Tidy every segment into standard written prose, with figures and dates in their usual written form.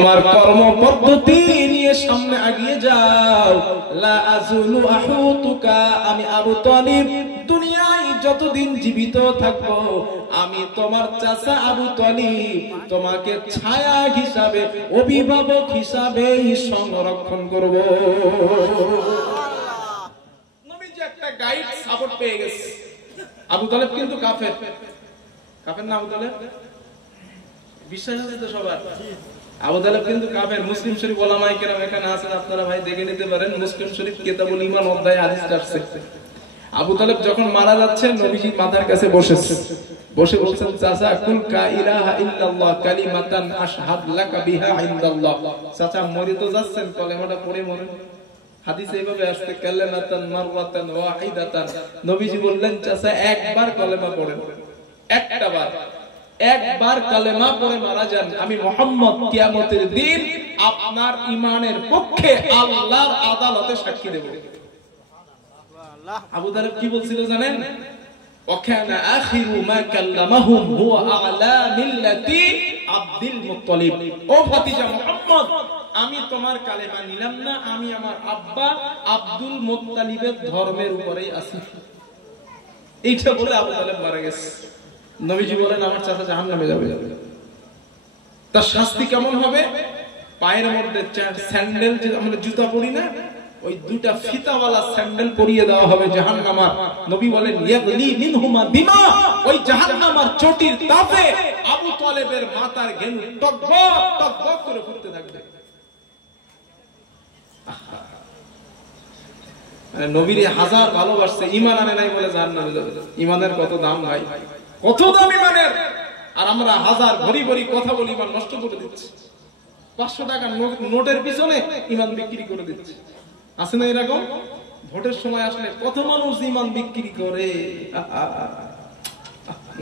তোমার কর্ম পদ্ধতি নিয়ে সামনে এগিয়ে যাও। লা আযুলু আহুতুকা, আমি আবু তালিব দুনিয়ায় যতদিন জীবিত থাকবো আমি তোমার চাচা আবু তালিব তোমাকে ছায়া হিসাবে, অভিভাবক হিসাবে সংরক্ষণ করব। নবীজি একটা গাইড সাপোর্ট পেয়ে গেছে। আবু তালিব কিন্তু কাফের। কাফের না আবু তালিব? বিশ্বাস আছে তো সবার? আবু তালিব কিন্তু কাফের। মুসলিম শরীফ ওলামায়ে কেরাম এখানে আছেন, আপনারা ভাই দেখে নিতে পারেন। মুসলিম শরীফ কিতাবুল ঈমান অধ্যায়ে হাদিস আসছে, আবু তালিব যখন মারা যাচ্ছে নবীজি মাথার কাছে বসেছে, বসে বলছেন, চাচা কুল কা ইলাহা ইল্লাল্লাহ কালিমাতান আশহাদ লাকা বিহা ইনদাল্লাহ। চাচা মরে তো যাচ্ছেন, কলেমাটা পড়ে মরেন। হাদিসে এইভাবে আসছে কালিমাতান মাররাতান ওয়াহিদাতান। নবীজি বললেন, চাচা একবার কলেমা পড়েন, একটা বার, একবার কালেমা পড়ে মারা যান, আমি মুহাম্মদ কিয়ামতের দিন আপনার ঈমানের পক্ষে আল্লাহর আদালতে সাক্ষী দেব। আবু তালিব কি বলছিল জানেন? ওয়াকানা আখিরু মা কাল্লামাহুম হুয়া আ'লা মিল্লাতি আব্দুল মুত্তালিব। ও ভাতিজা মুহাম্মদ, আমি তোমার কালেমা নিলাম না, আমি আমার আব্বা আব্দুল মুত্তালিবের ধর্মের উপরেই আছি। এইটা বলে আবু তালিব মারা গেছে। নবীজি বলেন, আমার চাচা জাহান্নামে যাবে। তার শাস্তি কেমন হবে? পায়ের মধ্যে স্যান্ডেল, যে আমরা জুতা পরি না, ওই দুটা ফিতাওয়ালা স্যান্ডেল পরিয়ে দেওয়া হবে জাহান্নামার। নবী বলেন, ইয়াগলি মিনহুমা বিমা, ওই জাহান্নামার চটির তাপে আবু তালেবের মাথার ঘেনু টকবক টকবক করে ফুটতে থাকবে। মানে নবীর হাজার ভালোবাসছে, ঈমান আনে নাই বলে জাহান্নামে যাবে। ঈমানের কত দাম ভাই, কত দাম ঈমানের! আর আমরা হাজার ভরি ভরি কথা বলি, ঈমান নষ্ট করে দিচ্ছি। 500 টাকা নোটের পিছনে ঈমান বিক্রি করে দিচ্ছি। আছে না এরকম? ভোটের সময় আসলে কত মানুষ ঈমান বিক্রি করে।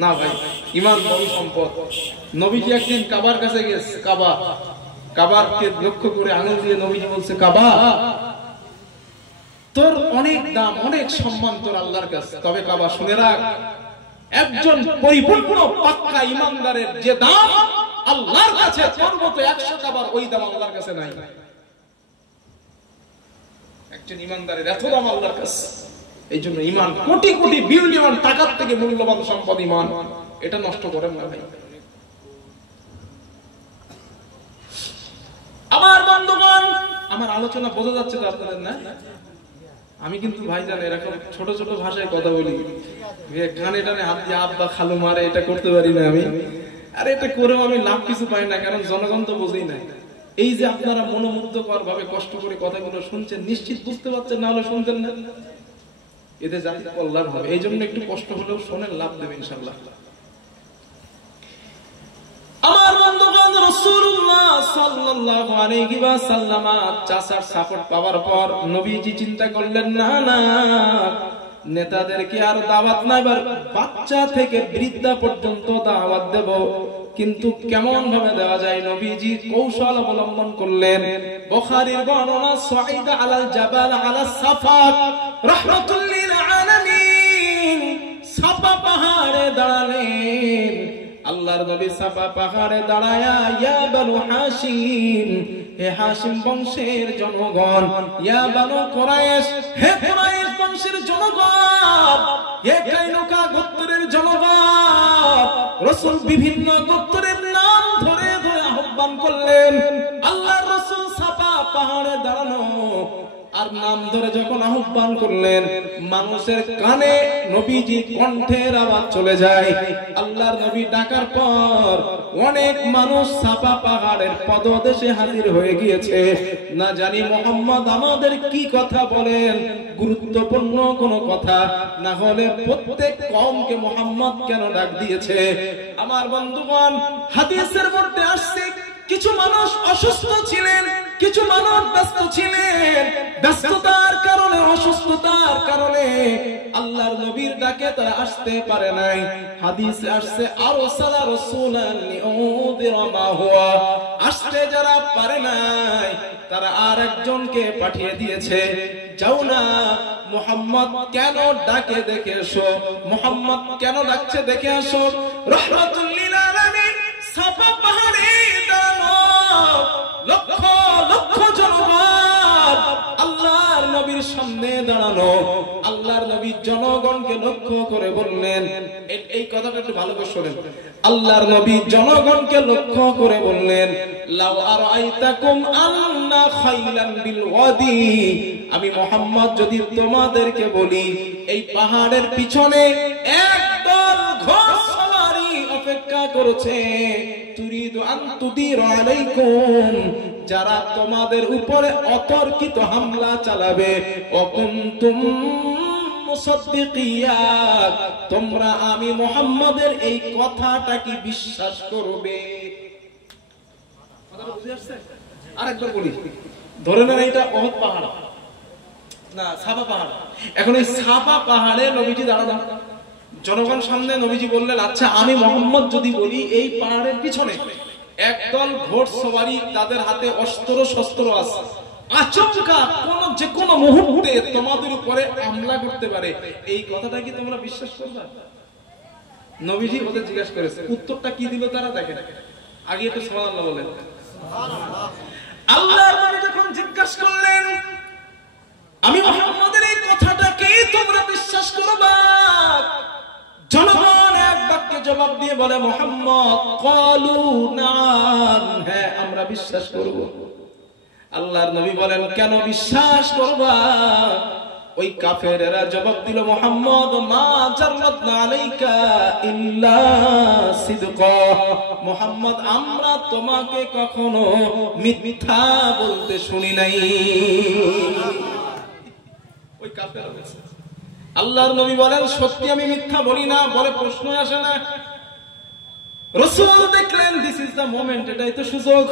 না ভাই, ঈমান বড় সম্পদ। নবীজি একদিন কাবার কাছে গেছে, কাবাকে লক্ষ্য করে আঙুল দিয়ে নবীজি বলছে, কাবা তোর অনেক দাম, অনেক সম্মান তোর আল্লাহর কাছে, তবে কাবা শুনে রাখ, একজন পরিপূর্ণ পাক্কা ঈমানদারের যে দাম আল্লাহর কাছে, তোর মতো 100 কাবার ওই দাম আল্লাহর কাছে নাই। একজন ঈমানদারের এত দাম আল্লাহর কাছে। এই জন্য ঈমান কোটি কোটি বিলিয়ন টাকার থেকে মূল্যবান সম্পদ ঈমান, এটা নষ্ট করেন না ভাই। আমার বন্ধুগণ, আমার আলোচনা বোঝা যাচ্ছে তো আপনাদের? না, আমি কিন্তু ভাইজান এরকম ছোট ছোট ভাষায় কথা বলি, কানে টানে হাত দিয়ে আব্বা খালু মারে, এটা করতে পারি না আমি। আর এটা করেও আমি লাভ কিছু পাই না, কারণ জনগণ তো বোঝেই না। এই যে আপনারা মনোমুগ্ধকর ভাবে কষ্ট করে কথাগুলো শুনছেন, নিশ্চিত বুঝতে পারছেন, না হলে শুনতেন না। এতে জাতির কল্যাণ হবে, এই জন্য একটু কষ্ট হলেও শোনেন, লাভ দেবে ইনশাআল্লাহ। আমার বন্ধুগণ, রাসূলুল্লাহ সাল্লাল্লাহু আলাইহি ওয়াসাল্লাম চাচার সাপোর্ট পাওয়ার পর নবীজি চিন্তা করলেন, না না, নেতাদেরকে আর দাওয়াত না, এবার বাচ্চা থেকে বৃদ্ধা পর্যন্ত দাওয়াত দেব। কিন্তু কেমন ভাবে দেওয়া যায়? নবীজি কৌশল অবলম্বন করলেন। বুখারীর বর্ণনা, সাঈদ আলাল জাবাল আলাস সাফা রাহমাতুল লিল আলামিন, সাফা পাহাড়ে দাঁড়ালেন। আল্লাহর নবী সাফা পাহাড়ে দাঁড়ায়া, ইয়া বানু হাশিম, হে হাশিম বংশের জনগণ, ইয়া বানু কুরাইশ, হে কুরাইশ বংশের জনগণ, হে কাইনুকা গোত্রের জনগণ। রাসূল বিভিন্ন গোত্রের নাম ধরে ধরে আহ্বান করলেন। আল্লাহর রাসূল সাফা পাহাড়ে দাঁড়ানো আর নাম ধরে যখন আহ্বান করলেন, মানুষের কানে নবীজি কণ্ঠের আওয়াজ চলে যায়। আল্লাহর নবী ডাকার পর অনেক মানুষ সাফা পাহাড়ের পদদেশে হাজির হয়ে গিয়েছে। না জানি মুহাম্মদ আমাদের কি কথা বলেন, গুরুত্বপূর্ণ কোন কথা, না হলে প্রত্যেক কওমকে মুহাম্মদ কেন ডাক দিয়েছে? আমার বন্ধুগণ, হাদিসের মধ্যে আসছে, কিছু মানুষ অসুস্থ ছিলেন, কিছু মানুষ ব্যস্ত ছিলেন। ব্যস্ততার কারণে, অসুস্থতার কারণে আল্লাহর নবীর ডাকে তারা আসতে পারে নাই। হাদিসে আসছে, আরসালা রাসূলান লিউযিরা মা হুয়া, আসতে যারা পারে নাই তারা আর একজনকে পাঠিয়ে দিয়েছে, যাও না, মুহাম্মদ কেন ডাকে দেখে এসো, মুহাম্মদ কেন ডাকছে দেখে আসো। রাহমাতুল লিল আলামিন সাফা পাহাড়ে দাঁড়ানো সামনে দাঁড়ানো। আল্লাহর নবী জনগণকে লক্ষ্য করে বললেন, এই কথাটা একটু ভালো করে শোনেন। আল্লাহর নবী জনগণকে লক্ষ্য করে বললেন, লাউ আরাইতাকুম আন্না খাইলান বিল ওয়াদি, আমি মুহাম্মদ যদি তোমাদেরকে বলি এই পাহাড়ের পিছনে একদল ঘোড়সওয়ারি অপেক্ষা করছে, তুরিদু আন তুদির আলাইকুম, যারা তোমাদের উপরে অতর্কিত হামলা চালাবে, অকুনতুম মুসাদ্দিকিয়া, তোমরা আমি মুহাম্মাদের এই কথাটা কি বিশ্বাস করবে? কথাটা বুঝে আসছে? আরেকবার বলি, ধরে নেন এটা ওহদ পাহাড় না সাফা পাহাড়। এখন এই সাফা পাহাড়ে নবীজি দাঁড়ানো, জনগণ সামনে নবীজি বললেন, আচ্ছা আমি মুহাম্মদ যদি বলি এই পাহাড়ের পিছনে একদল ঘোড়সওয়ারি, তাদের হাতে অস্ত্র শস্ত্র আছে, আচমকা যে কোনো মুহূর্তে তোমাদের উপরে হামলা করতে পারে, এই কথাটা কি তোমরা বিশ্বাস করবে? নবীজি ওদের জিজ্ঞাসা করেছে, উত্তরটা কি দিল তারা দেখেন। আগে একটু সুবহানাল্লাহ বলেন। আল্লাহর নবী যখন জিজ্ঞাসা করলেন আমি মুহাম্মদের এই কথাটাকে তোমরা বিশ্বাস করবা, জনগণ এক বাক্যে জবাব দিয়ে বলে, মুহাম্মদ ক্বালু নাম, হ্যাঁ আমরা বিশ্বাস করব। আল্লাহর নবী বলেন, কেন বিশ্বাস করবা? ওই কাফেরেরা জবাব দিল, মুহাম্মদ মা জাররাতনা আলাইকা ইল্লা সিদকা, মুহাম্মদ আমরা তোমাকে কখনো মিথ্যা বলতে শুনি নাই। ওই কাফেররা বলছে, আল্লাহর নবী বলেন, সত্যি আমি মিথ্যা বলি না, বলে প্রশ্ন আসে না। রাসূল দেখলেন দিস ইজ দ্য মোমেন্ট, এটাই তো সুযোগ।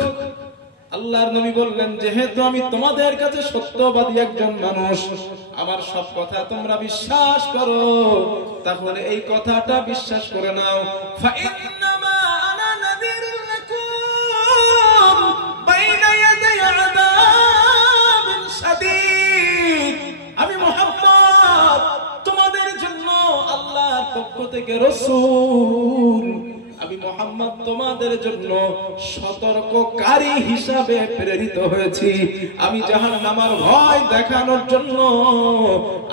আল্লাহর নবী বললেন, যেহেতু আমি তোমাদের কাছে সত্যবাদী একজন মানুষ, আমার সব কথা তোমরা বিশ্বাস করো, তাহলে এই কথাটা বিশ্বাস করে নাও। ফাইন্নামা আনা নাযীরুন লাকুম বাইনা ইয়াদাই আযাবিন শাদীদ, আমি মুহাম্মদ তোমাদের জন্য আল্লাহর পক্ষ থেকে রাসূল, আমি মুহাম্মদ তোমাদের জন্য সতর্ককারী হিসাবে প্রেরিত হয়েছি। আমি জাহান্নামের ভয় দেখানোর জন্য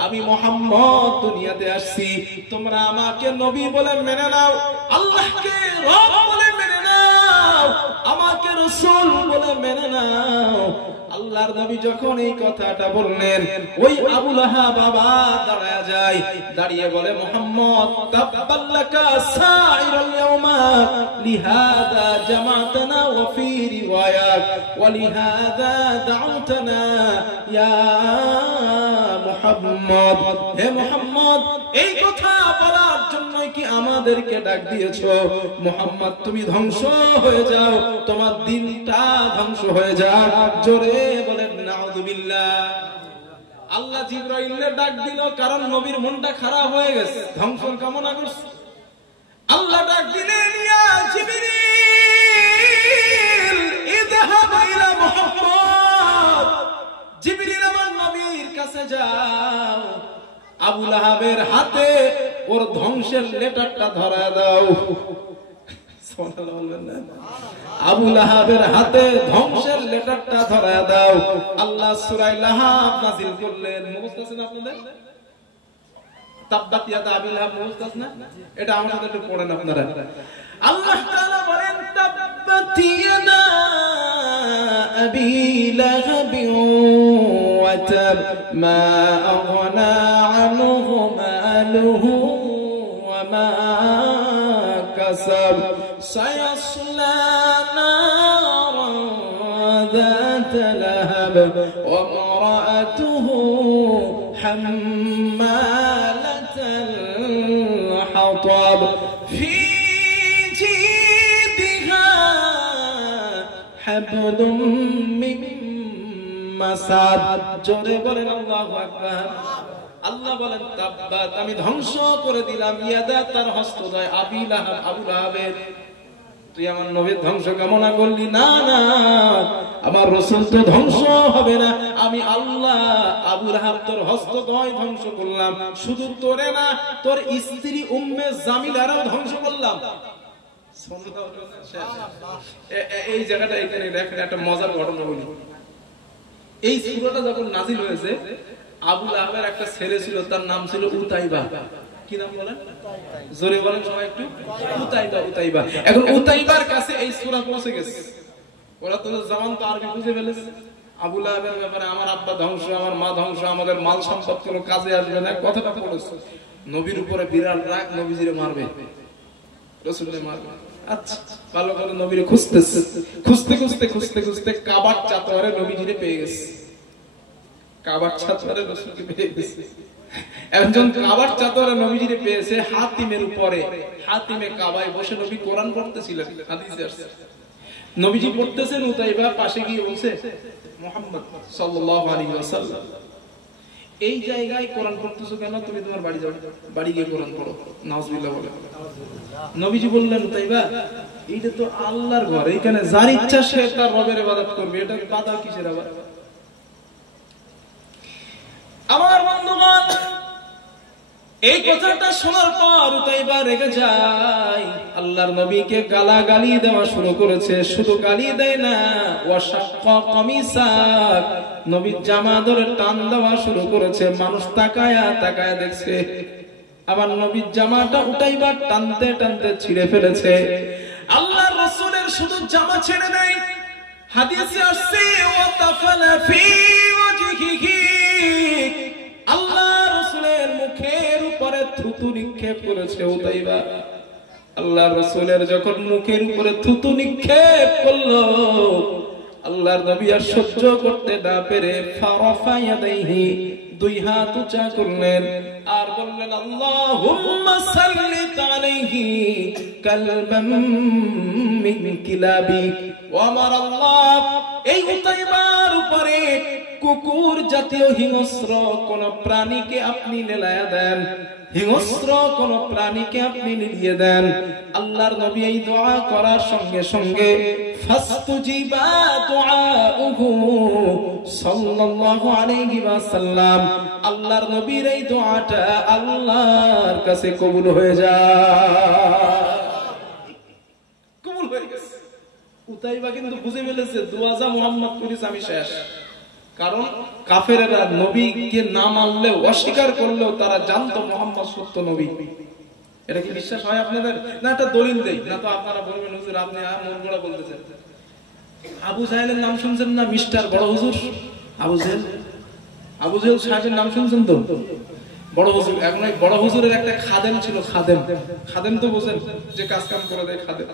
আমি মুহাম্মদ দুনিয়াতে আসছি। তোমরা আমাকে নবী বলে মেনে নাও, আল্লাহকে রব বলে মেনে নাও, আমাকে রাসূল বলে মেনে নাও। আল্লাহর নবী যখন এই কথাটা বললেন, ওই আবু লাহাব বাবা দাঁড়ায় যায়, দাঁড়িয়ে বলে, মুহাম্মদ তাব্বাল্লাকা সাইরুল ইয়াউমা লিহাদা জামাতানা ওয়া ফি রিওয়ায়াত ওয়া লিহাদা দাউতানা ইয়া মুহাম্মদ, হে মুহাম্মদ এই কথা বলার জন্যই কি আমাদেরকে ডাক দিয়েছো? মুহাম্মদ তুমি ধ্বংস হয়ে যাও, তোমার দিনটা ধ্বংস হয়ে যাক। জোরে বলেন নাউযুবিল্লাহ। আল্লাহ জিবরাইলের ডাক দিল, কারণ নবীর মনটা খারাপ হয়ে গেছে, ধ্বংস কামনা করছে। আল্লাহ ডাক দিলেন, ইয়া জিবরিল ইযহাব ইলা মুহাম্মদ, জিবরিল আমার নবীর কাছে যাও, আবু লাহাবের হাতে ওর ধ্বংসের লেটারটা ধরা দাও। সুবহানাল্লাহ বলবেন না? আবু লাহাবের হাতে ধ্বংসের লেটারটা ধরা দাও। আল্লাহ সূরা লাহাব নাযিল করলেন। মুখস্থ আছে না আপনাদের? তাব্বাত ইয়াদা আবি লাহাব মুখস্থ আছে না? এটা আমার সাথে একটু পড়েন আপনারা। আল্লাহ তাআলা বলেন, তাব্বাত ইয়াদা আবি লাহাব ওয়া তাব মা আগনা আনহু মালুহু ওয়া মা কাসাব সায়াসলা নারান যাতা লাহাব ওয়া ইমরাআতুহু হাম্মালাতাল হাতাব ফি জিদিহা হাবলুম মিন মাসাদ। জোরে বলেন আল্লাহু আকবার। আল্লাহ বলেন, তাব্বাত আমি ধ্বংস করে দিলাম ইয়াদা তার হস্তদ্বয় আবি লাহাব আবু লাহাবের। তুই আমার নবীর ধ্বংস কামনা করলি, না না আমার রাসূল তো ধ্বংস হবে না, আমি আল্লাহ আবু লাহাব তোর হস্তদ্বয় ধ্বংস করলাম। শুধু তোরে না, তোর স্ত্রী উম্মে জামিলারও ধ্বংস করলাম। এই জায়গাটা এখানে দেখেন, একটা মজার ঘটনা বলি। এই সূরাটা যখন নাযিল হয়েছে, আবু লাহাবের একটা ছেলে ছিল, তার নাম ছিল উতাইবা। কি নাম বলেন? জোরে বলেন সবাই একটু। উতাইবা, উতাইবা। এখন উতাইবার কাছে এই সূরা পৌঁছে গেছে। ওরা তো জামান তো আরবি বুঝে ফেলেছে। আবু লাহাবের ব্যাপারে আমার আব্বা ধ্বংস, আমার মা ধ্বংস, আমাদের মাল সম্পদ কোনো কাজে আসবে না, কথাটা পড়েছে। নবীর উপরে বিরাট রাগ, নবীজিরে মারবে, রাসূলকে মারবে। আচ্ছা, ভালো করে নবীরে খুঁজতেছে, খুঁজতে খুঁজতে খুঁজতে খুঁজতে কাবার চাতরে নবীজিরে পেয়ে গেছে। কাবার চাতরে রাসূলকে পেয়ে গেছে। একজন কাবার চাতরে নবীজিরে পেয়েছে হাতিমের উপরে। হাতিমে কাবায় বসে নবী কোরআন পড়তেছিলেন, হাদিসে আসছে। নবীজি পড়তেছেন, উতাইবা পাশে গিয়ে বলছে, মুহাম্মদ সাল্লাল্লাহু আলাইহি ওয়াসাল্লাম, এই জায়গায় কোরআন পড়তেছো কেন? তুমি তোমার বাড়ি যাও, বাড়ি গিয়ে কোরআন পড়ো। নাউজুবিল্লাহ বলে। নবীজি বললেন, উতাইবা, এইটা তো আল্লাহর ঘর, এখানে যার ইচ্ছা সে তার রবের ইবাদত করবে, এটা বাধা কিসের আবার? আমার বন্ধুগণ, এই কথাটা শোনার পর উতাইবা রেগে যায়। আল্লাহর নবীকে গালাগালি দেওয়া শুরু করেছে। শুধু গালি দেয় না, ওয়াশাক্কা কামিসাক, নবীর জামা ধরে টান দেওয়া শুরু করেছে। মানুষ তাকায়া তাকায়া দেখছে। আবার নবীর জামাটা উতাইবা টানতে টানতে ছিঁড়ে ফেলেছে। আল্লাহর রাসূলের শুধু জামা ছেড়ে দেয়, হাদিসে আসছে ওয়া তাফালা ফি ওয়াজহিহি, আল্লাহ রাসূলের মুখের উপরে থুতু নিক্ষেপ করেছে উতাইবা। আল্লাহ রাসূলের যখন মুখের উপরে থুতু নিক্ষেপ করলো, আল্লাহর নবী আর সহ্য করতে না পেরে ফারাফা ইয়াদাইহি, দুই হাত উঁচা করলেন আর বললেন, আল্লাহুম্মা সাল্লিত আলাইহি কালবাম মিন কিলাবিক, ও আমার আল্লাহ, এই উতাইবার উপরে কুকুর জাতীয় হিংস্র কোন প্রাণীকে আপনি নেলায়া দেন, হিংস্র কোন প্রাণীকে আপনি নিয়ে দেন। আল্লাহর নবী এই দোয়া করার সঙ্গে সঙ্গে ফাসতুজিবা দুআউহু সাল্লাল্লাহু আলাইহি ওয়াসাল্লাম, আল্লাহর নবীর এই দোয়াটা আল্লাহর কাছে কবুল হয়ে যায়, কবুল হয়ে গেছে। উতাইবা কিন্তু বুঝে ফেলেছে, দোয়া যা মুহাম্মদ করেছে আমি শেষ। কারণ কাফেরেরা নবীকে না মানলেও, অস্বীকার করলেও তারা জানতো মুহাম্মদ সত্য নবী। এটা কি বিশ্বাস হয় আপনাদের? না এটা দলিল দেই না তো আপনারা বলবেন হুজুর আপনি মনগড়া বলতেছেন। আবু জাহেলের নাম শুনছেন না? মিস্টার বড় হুজুর আবু জাহেল, আবু জাহেল সাহেবের নাম শুনছেন তো? বড় হুজুর। এখন এই বড় হুজুরের একটা খাদেম ছিল, খাদেম, খাদেম তো বোঝেন, যে কাজ কাম করে দেয় খাদেম।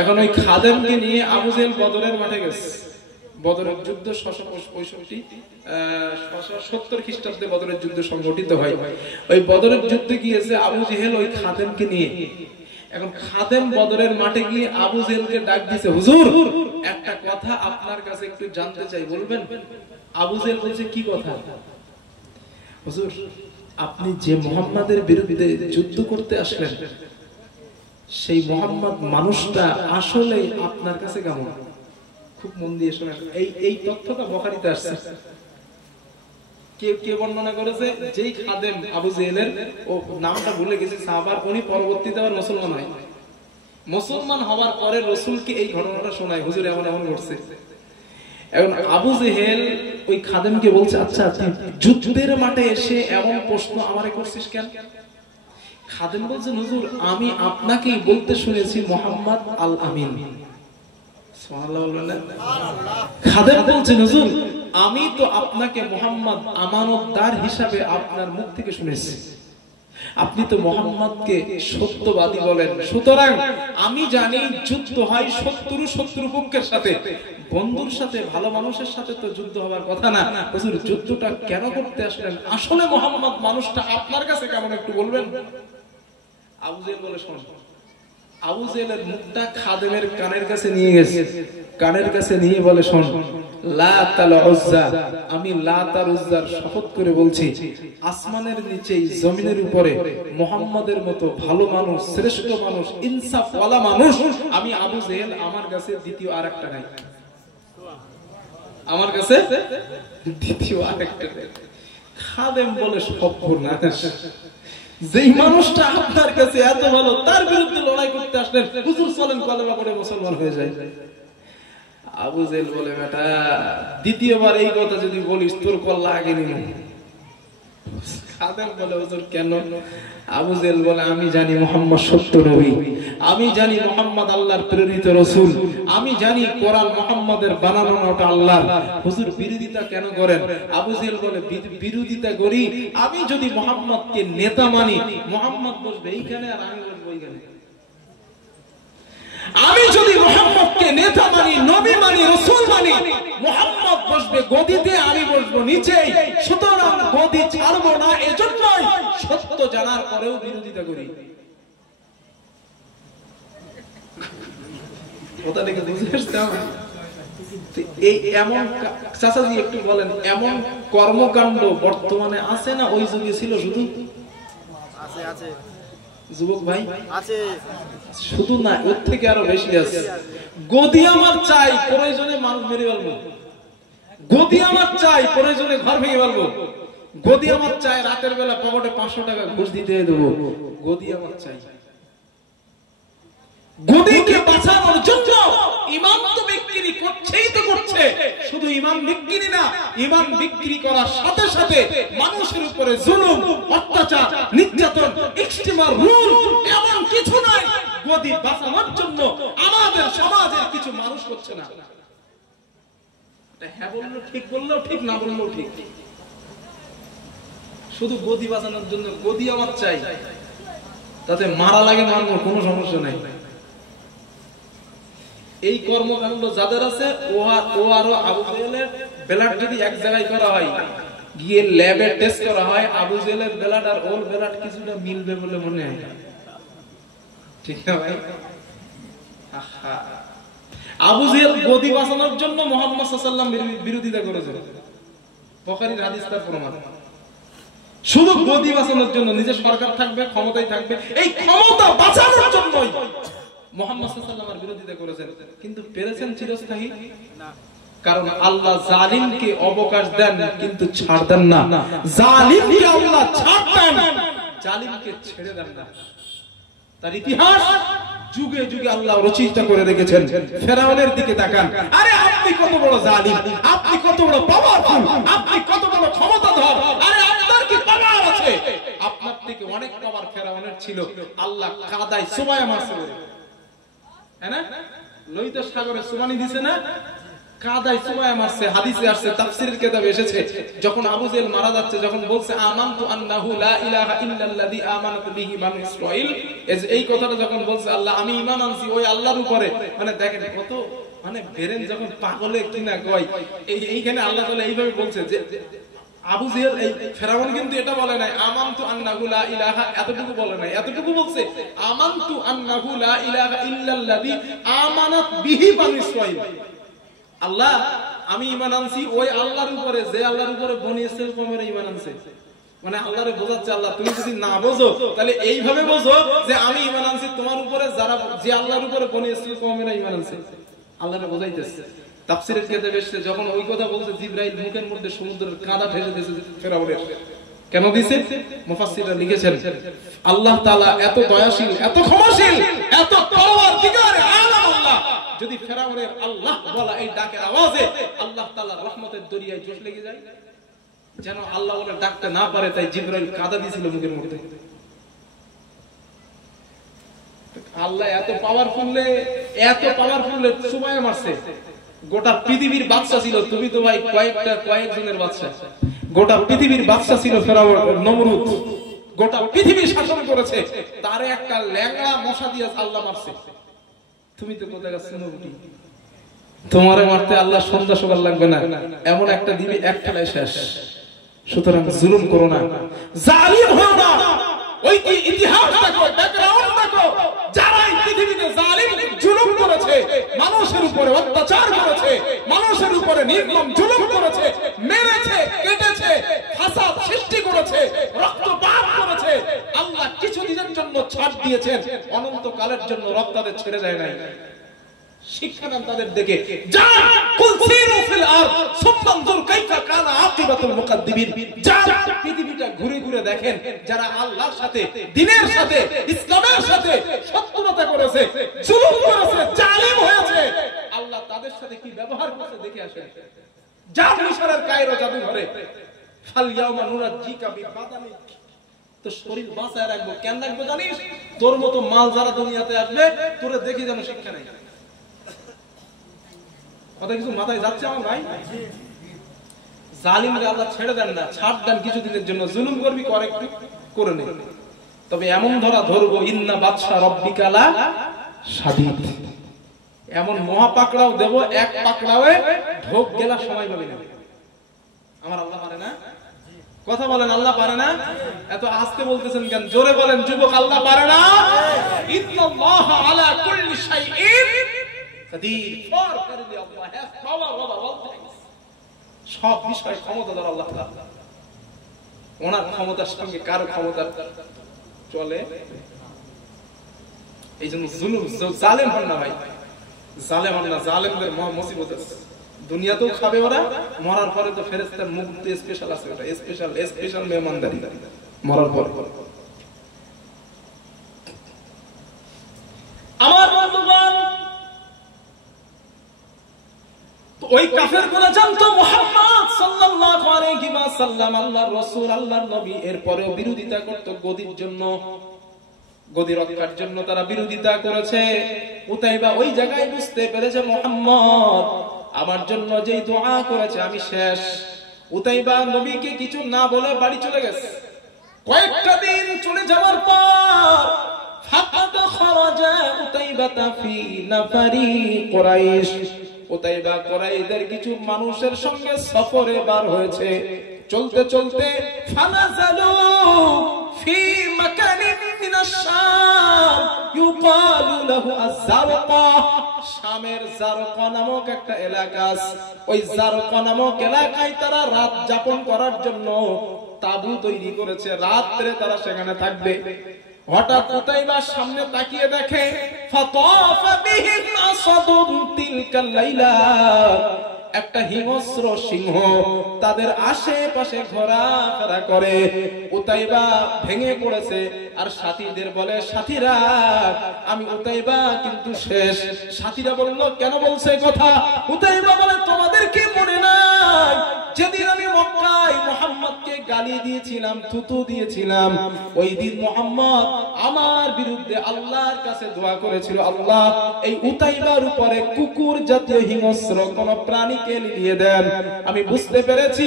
এখন ওই খাদেমকে নিয়ে আবু জাহেল বদরের মাঠে গেছে। বদরের যুদ্ধ 670 খ্রিস্টাব্দে বদরের যুদ্ধ সংঘটিত হয়। ওই বদরের যুদ্ধে গিয়েছে আবু জেহেল ওই খাদেমকে নিয়ে। এখন খাদেম বদরের মাঠে গিয়ে আবু জেহেলকে ডাক দিয়েছে, হুজুর একটা কথা আপনার কাছে একটু জানতে চাই, বলবেন? আবু জেহেল বলছে, কি কথা? হুজুর আপনি যে মুহাম্মাদের বিরুদ্ধে যুদ্ধ করতে আসলেন, সেই মুহাম্মদ মানুষটা আসলে আপনার কাছে কেমন? খুব মন দিয়ে শোনেন, এই তথ্যটা বুখারীতে আসছে। কে বর্ণনা করেছে? যেই খাদেম আবু জেহেলের, ও নামটা ভুলে গেছি, সাহাবার, উনি পরবর্তীতে আবার মুসলমান হয়। মুসলমান হওয়ার পরে রাসূলকে এই ঘটনাটা শোনায়, হুজুর এমন এমন ঘটছে। এখন আবু জেহেল ওই খাদেমকে বলছে, আচ্ছা তুই যুদ্ধের মাঠে এসে এমন প্রশ্ন আমারে করছিস কেন? খাদেম বলছে, হুজুর আমি আপনাকেই বলতে শুনেছি মুহাম্মদ আল আমিন। সুবহানাল্লাহ বলবেন না? খাদেম বলছে, হুজুর আমি তো আপনাকে মুহাম্মদ আমানতদার হিসাবে আপনার মুখ থেকে শুনেছি, আপনি তো মুহাম্মদকে সত্যবাদী বলেন, সুতরাং আমি জানি যুদ্ধ হয় শত্রুপক্ষের সাথে, বন্ধুর সাথে, ভালো মানুষের সাথে তো যুদ্ধ হওয়ার কথা না। হুজুর যুদ্ধটা কেন করতে আসলেন? আসলে মুহাম্মদ মানুষটা আপনার কাছে কেমন একটু বলবেন? আবু জেহেল বলে, শোন। আবু জেহেলের মুখটা খাদেমের কানের কাছে নিয়ে গেছে, কানের কাছে নিয়ে বলে, শোন, লাত আল উজ্জা, আমি লাত আর উজ্জার শপথ করে বলছি, আসমানের নিচেই জমিনের উপরে মুহাম্মাদের মতো ভালো মানুষ, শ্রেষ্ঠ মানুষ, ইনসাফওয়ালা মানুষ আমি আবু জেহেল, আমার কাছে দ্বিতীয় আরেকটা নাই, আমার কাছে দ্বিতীয় আরেকটা নাই। খাদেম বলে, সর্বনাশ, যেই মানুষটা আপনার কাছে এত ভালো তার বিরুদ্ধে লড়াই করতে আসলেন, হুজুর চলেন কলেমা পড়ে মুসলমান হয়ে যায়। আবু জেহেল বলে, বেটা দ্বিতীয়বার এই কথা যদি বলিস তোর কল্লা আগে নিব। খাদেম বলে হুজুর কেন? আবু জেহেল বলে আমি জানি মুহাম্মদ সত্য নবী, আমি জানি মুহাম্মদ আল্লাহর প্রেরিত রাসূল, আমি জানি কোরআন মুহাম্মাদের বানানো না, ওটা আল্লাহর। হুজুর বিরোধিতা কেন করেন? আবু জেহেল বলে বিরোধিতা করি আমি যদি মুহাম্মদকে নেতা মানি, মুহাম্মদ বসবে এইখানে আর আমি বসবো এইখানে। আমি যদি মুহাম্মদকে নেতা মানি, নবী মানি, রাসূল মানি, মুহাম্মদ বসবে গদিতে, আমি বসবো নিচেই। সুতরাং গদি ছাড়বো না, এজন্যই সত্য জানার পরেও বিরোধিতা করি। কথাটাকে বুঝে আসতাম। এই এমন চাচাজি একটু বলেন, এমন কর্মকাণ্ড বর্তমানে আছে না ওই যুগে ছিল? শুধু আছে আছে যুবক ভাই আছে, শুধু না ওর থেকে আরো বেশি আছে। গদি আমার চাই, প্রয়োজনে মানুষ মেরে ফেলবো। গদি আমার চাই, প্রয়োজনে ঘর ভেঙে ফেলবো। গদি আমার চাই, রাতের বেলা পকেটে 500 টাকা ঘুষ দিতে দেবো। গদি আমার চাই। গদিকে বাঁচানোর জন্য ঈমান তো বিক্রি করছেই তো করছে। শুধু ঈমান বিক্রি না, ঈমান বিক্রি করার সাথে সাথে মানুষের উপরে জুলুম, অত্যাচার, নির্যাতন, এক্সট্রিমাল রুল এমন কিছু নাই গদি বাঁচানোর জন্য আমাদের সমাজের কিছু মানুষ করছে না। হ্যাঁ বললো ঠিক, বললেও ঠিক, না বললেও ঠিক। শুধু গদি বাঁচানোর জন্য গদি আমার চাই, তাতে মারা লাগে মারবো, কোনো সমস্যা নাই। এই কর্মকাণ্ড যাদের আছে, ও আরো আবু জেহেলের ব্লাড যদি এক জায়গায় করা হয়, গিয়ে ল্যাবে টেস্ট করা হয়, আবু জেহেলের ব্লাড আর ওর ব্লাড কিছুটা মিলবে বলে মনে হয়, ঠিক না ভাই? আবু জেহেল গদি বাঁচানোর জন্য মুহাম্মদ সাল্লাল্লাহু আলাইহি ওয়াসাল্লাম বিরোধিতা করেছে। বুখারীর হাদিস তার প্রমাণ। শুধু গদি বাঁচানোর জন্য, নিজের সরকার থাকবে, ক্ষমতায় থাকবে, এই ক্ষমতা বাঁচানোর জন্যই মুহাম্মদ সাল্লাল্লাহু আলাইহি ওয়াসাল্লাম বিরোধিতা করেছেন। কিন্তু পেরেছেন চিরস্থায়ী না, কারণ আল্লাহ জালিমকে অবকাশ দেন কিন্তু ছাড় দেন না। জালিমকে আল্লাহ ছাড় দেন, জালিমকে ছেড়ে দেন না। তার ইতিহাস যুগে যুগে আল্লাহ রচিত করে রেখেছেন। ফেরাউনের দিকে তাকান, আরে আপনি কত বড় জালিম, আপনি কত বড় পাওয়ারফুল, আপনি কত বড় ক্ষমতাধর, আরে আপনার কি পাওয়ার আছে? আপনার থেকে অনেক পাওয়ার ফেরাউনের ছিল। আল্লাহ কাদায় সুমাইয়া মারছে, হ্যাঁ না? লোহিত সাগরে সুমানি দিছে না, কাদায় সুমাইয়া মারছে। হাদিসে আসছে, তাফসীরের কিতাবে এসেছে, যখন আবু জেহেল মারা যাচ্ছে, যখন বলছে আমানতু আন্নাহু লা ইলাহা ইল্লাল্লাযী আমানাত বিহি বানু ইসরাঈল, এই কথাটা যখন বলছে আল্লাহ আমি ঈমান আনছি ওই আল্লাহর উপরে, মানে দেখেন কত মানে বেরেন যখন পাগলে কিনা কয়, এইখানে আল্লাহ তাআলা এইভাবে বলছে যে আবু জেহেল, এই ফেরাউন কিন্তু এটা বলে নাই আমানতু আন্নাহু লা ইলাহা, এতটুকু বলে নাই, এতটুকু বলছে আমানতু আন্নাহু লা ইলাহা ইল্লাল্লাযী আমানাত বিহি বানু ইসরাঈল। আল্লাহ আমি ঈমান আনছি ওই আল্লাহর উপরে, যে আল্লাহর উপরে বনি ইসরাঈল কওমের ঈমান আনছে। মানে আল্লাহরে বোঝাচ্ছে, আল্লাহ তুমি যদি না বোঝো তাহলে এইভাবে বোঝো যে আমি ঈমান আনছি তোমার উপরে, যারা যে আল্লাহর উপরে বনি ইসরাঈল কওমের ঈমান আনছে। আল্লাহরে বোঝাইতেছে। তাফসীরের কিতাবে এসেছে, যখন ওই কথা বলছে জিবরাইল মুখের মধ্যে সমুদ্রের কাদা ঠেসে দিয়েছে ফেরাউনের। কেন দিয়েছে? মুফাসসিররা লিখেছেন আল্লাহ তাআলা এত দয়াশীল, এত ক্ষমাশীল, এত পরওয়ারদিগার আলাম আল্লাহ, যদি ফেরাউনের আল্লাহ বলা এই ডাকের আওয়াজে আল্লাহ তাআলার রহমতের দরিয়ায় জোশ লেগে যায়, যেন আল্লাহ বলে ডাকতে না পারে, তাই জিবরাইল কাদা দিয়েছিল মুখের মধ্যে। আল্লাহ এত পাওয়ারফুল সুমাইয়া মারছে। গোটা পৃথিবীর বাদশা ছিল, তুমি তো ভাই কয়েকজনের বাদশা। গোটা পৃথিবীর বাদশা ছিল ফেরাউন নমরুদ, গোটা পৃথিবী শাসন করেছে, তারে একটা ল্যাংড়া মশা দিয়ে আল্লাহ মারছে। তুমি তো কোথায় শুনোবি, তোমারে মারতে আল্লাহ সন্ধ্যা সকাল লাগবে না, এমন একটা দিবি এক ঠেলায় শেষ। সুতরাং জুলুম করো না, জালিম হও না। ওই কি ইতিহাস দেখো, ব্যাকগ্রাউন্ড দেখো, যারা এই পৃথিবীতে জালিম জুলুম করেছে, মানুষের উপরে অত্যাচার করেছে, মানুষের উপরে নির্মম জুলুম করেছে, মেরেছে, কেটেছে, ফাসাদ সৃষ্টি করেছে, রক্তপাত করেছে, আল্লাহ কিছু দিনের জন্য ছাড় দিয়েছেন, অনন্তকালের জন্য রব তাদের ছেড়ে দেয় নাই। শিক্ষা দান তাদের দেখে, যা কুল সিরু ফিল আরদ সুম্মানজুর কাইফা কানা আকিবাতুল মুকাদ্দিমিন। যা পৃথিবীটা ঘুরে ঘুরে দেখেন, যারা আল্লাহর সাথে, দ্বীনের সাথে, ইসলামের সাথে শত্রুতা করেছে, জুলুম করেছে, জালিম হয়েছে, আল্লাহ তাদের সাথে কি ব্যবহার করেছে দেখে আসেন। যা মিশরের কায়রো জাদুঘরে ফালইয়াউমা নুনাজ্জিকা বিবাদানিক, তো শরীর বাঁচায় রাখবো। কেন রাখবো জানিস? তোর মতো মাল যারা দুনিয়াতে আসবে তোরে দেখি যেন শিক্ষা নেই। কথা কিছু মাথায় যাচ্ছে আমার ভাই? জালিমকে আল্লাহ ছেড়ে দেন না, ছাড় দেন কিছুদিনের জন্য। জুলুম করবি করে একটু করে নে, তবে এমন ধরা ধরবো ইন্না বাদশা রব্বিকা লা শাদীদ, এমন মহা পাকড়াও দেব, এক পাকড়াওয়ে ঢোক গেলা সময় পাবি না। আমার আল্লাহ পারে না? কথা বলেন, আল্লাহ পারে না? এত আস্তে বলতেছেন কেন? জোরে বলেন যুবক, আল্লাহ পারে না? ইন্নাল্লাহা আলা কুল্লি শাইইন কাদির, Allah has power over all things, সব বিষয়ে ক্ষমতাধর আল্লাহ তাআলা। ওনার ক্ষমতার সঙ্গে কারো ক্ষমতা চলে? এই জন্য জুলুম, জালেম হন না ভাই, জালেম হন না। জালেমদের মহা মুসিবত আছে, দুনিয়াতেও খাবে ওরা, মরার পরে তো ফেরেশতার মুখ দিয়ে স্পেশাল আছে, ওটা স্পেশাল মেহমানদারি মরার পরে। আমার বন্ধুগণ, ওই কাফেরগুলো জানতো মুহাম্মদ সাল্লাল্লাহু আলাইহি ওয়াসাল্লাম আল্লাহর রাসূল, আল্লাহর নবী, এরপরেও বিরোধিতা করত গদির জন্য, গদি রক্ষার জন্য তারা বিরোধিতা করেছে। উতাইবা ওই জায়গায় বুঝতে পেরেছে মুহাম্মদ আমার জন্য যেই দোয়া করেছে আমি শেষ। উতাইবা নবীকে কিছু না বলে বাড়ি চলে গেছে। কয়েকটা দিন চলে যাওয়ার পর ফাকাদ খরাজা উতাইবা ফি নাফারি কুরাইশ, উতাইবা কুরাইশদের কিছু মানুষের সঙ্গে সফরে বার হয়েছে। চলতে চলতে ফানাজালু ফি মাকানিন মিনাশ শাম ইউকালু লাহু আয-যারকা, শামের জারকা নামক একটা এলাকা আছে। ওই জারকা নামক এলাকায় তারা রাত যাপন করার জন্য তাবু তৈরি করেছে, রাতে তারা সেখানে থাকবে। হঠাৎ উতাইবা সামনে তাকিয়ে দেখে ফাতাফা বিহিম আসাদুন তিলকা লাইলা, একটা হিংস্র সিংহ তাদের আশেপাশে ঘোরাফেরা করে। উতাইবা ভেঙে পড়েছে আর সাথীদের বলে, সাথীরা আমি উতাইবা কিন্তু শেষ। সাথীরা বলল, কেন বলছে কথা? উতাইবা বলে, তোমাদের কি মনে নাই যেদিন আমি মক্কায় মুহাম্মদকে গালি দিয়েছিলাম, থুতু দিয়েছিলাম, ওই দিন মুহাম্মদ আমার বিরুদ্ধে আল্লাহর কাছে দোয়া করেছিল, আল্লাহ এই উতাইবার উপরে কুকুর জাতীয় হিংস্র কোন প্রাণীকে নিয়ে দেন। আমি বুঝতে পেরেছি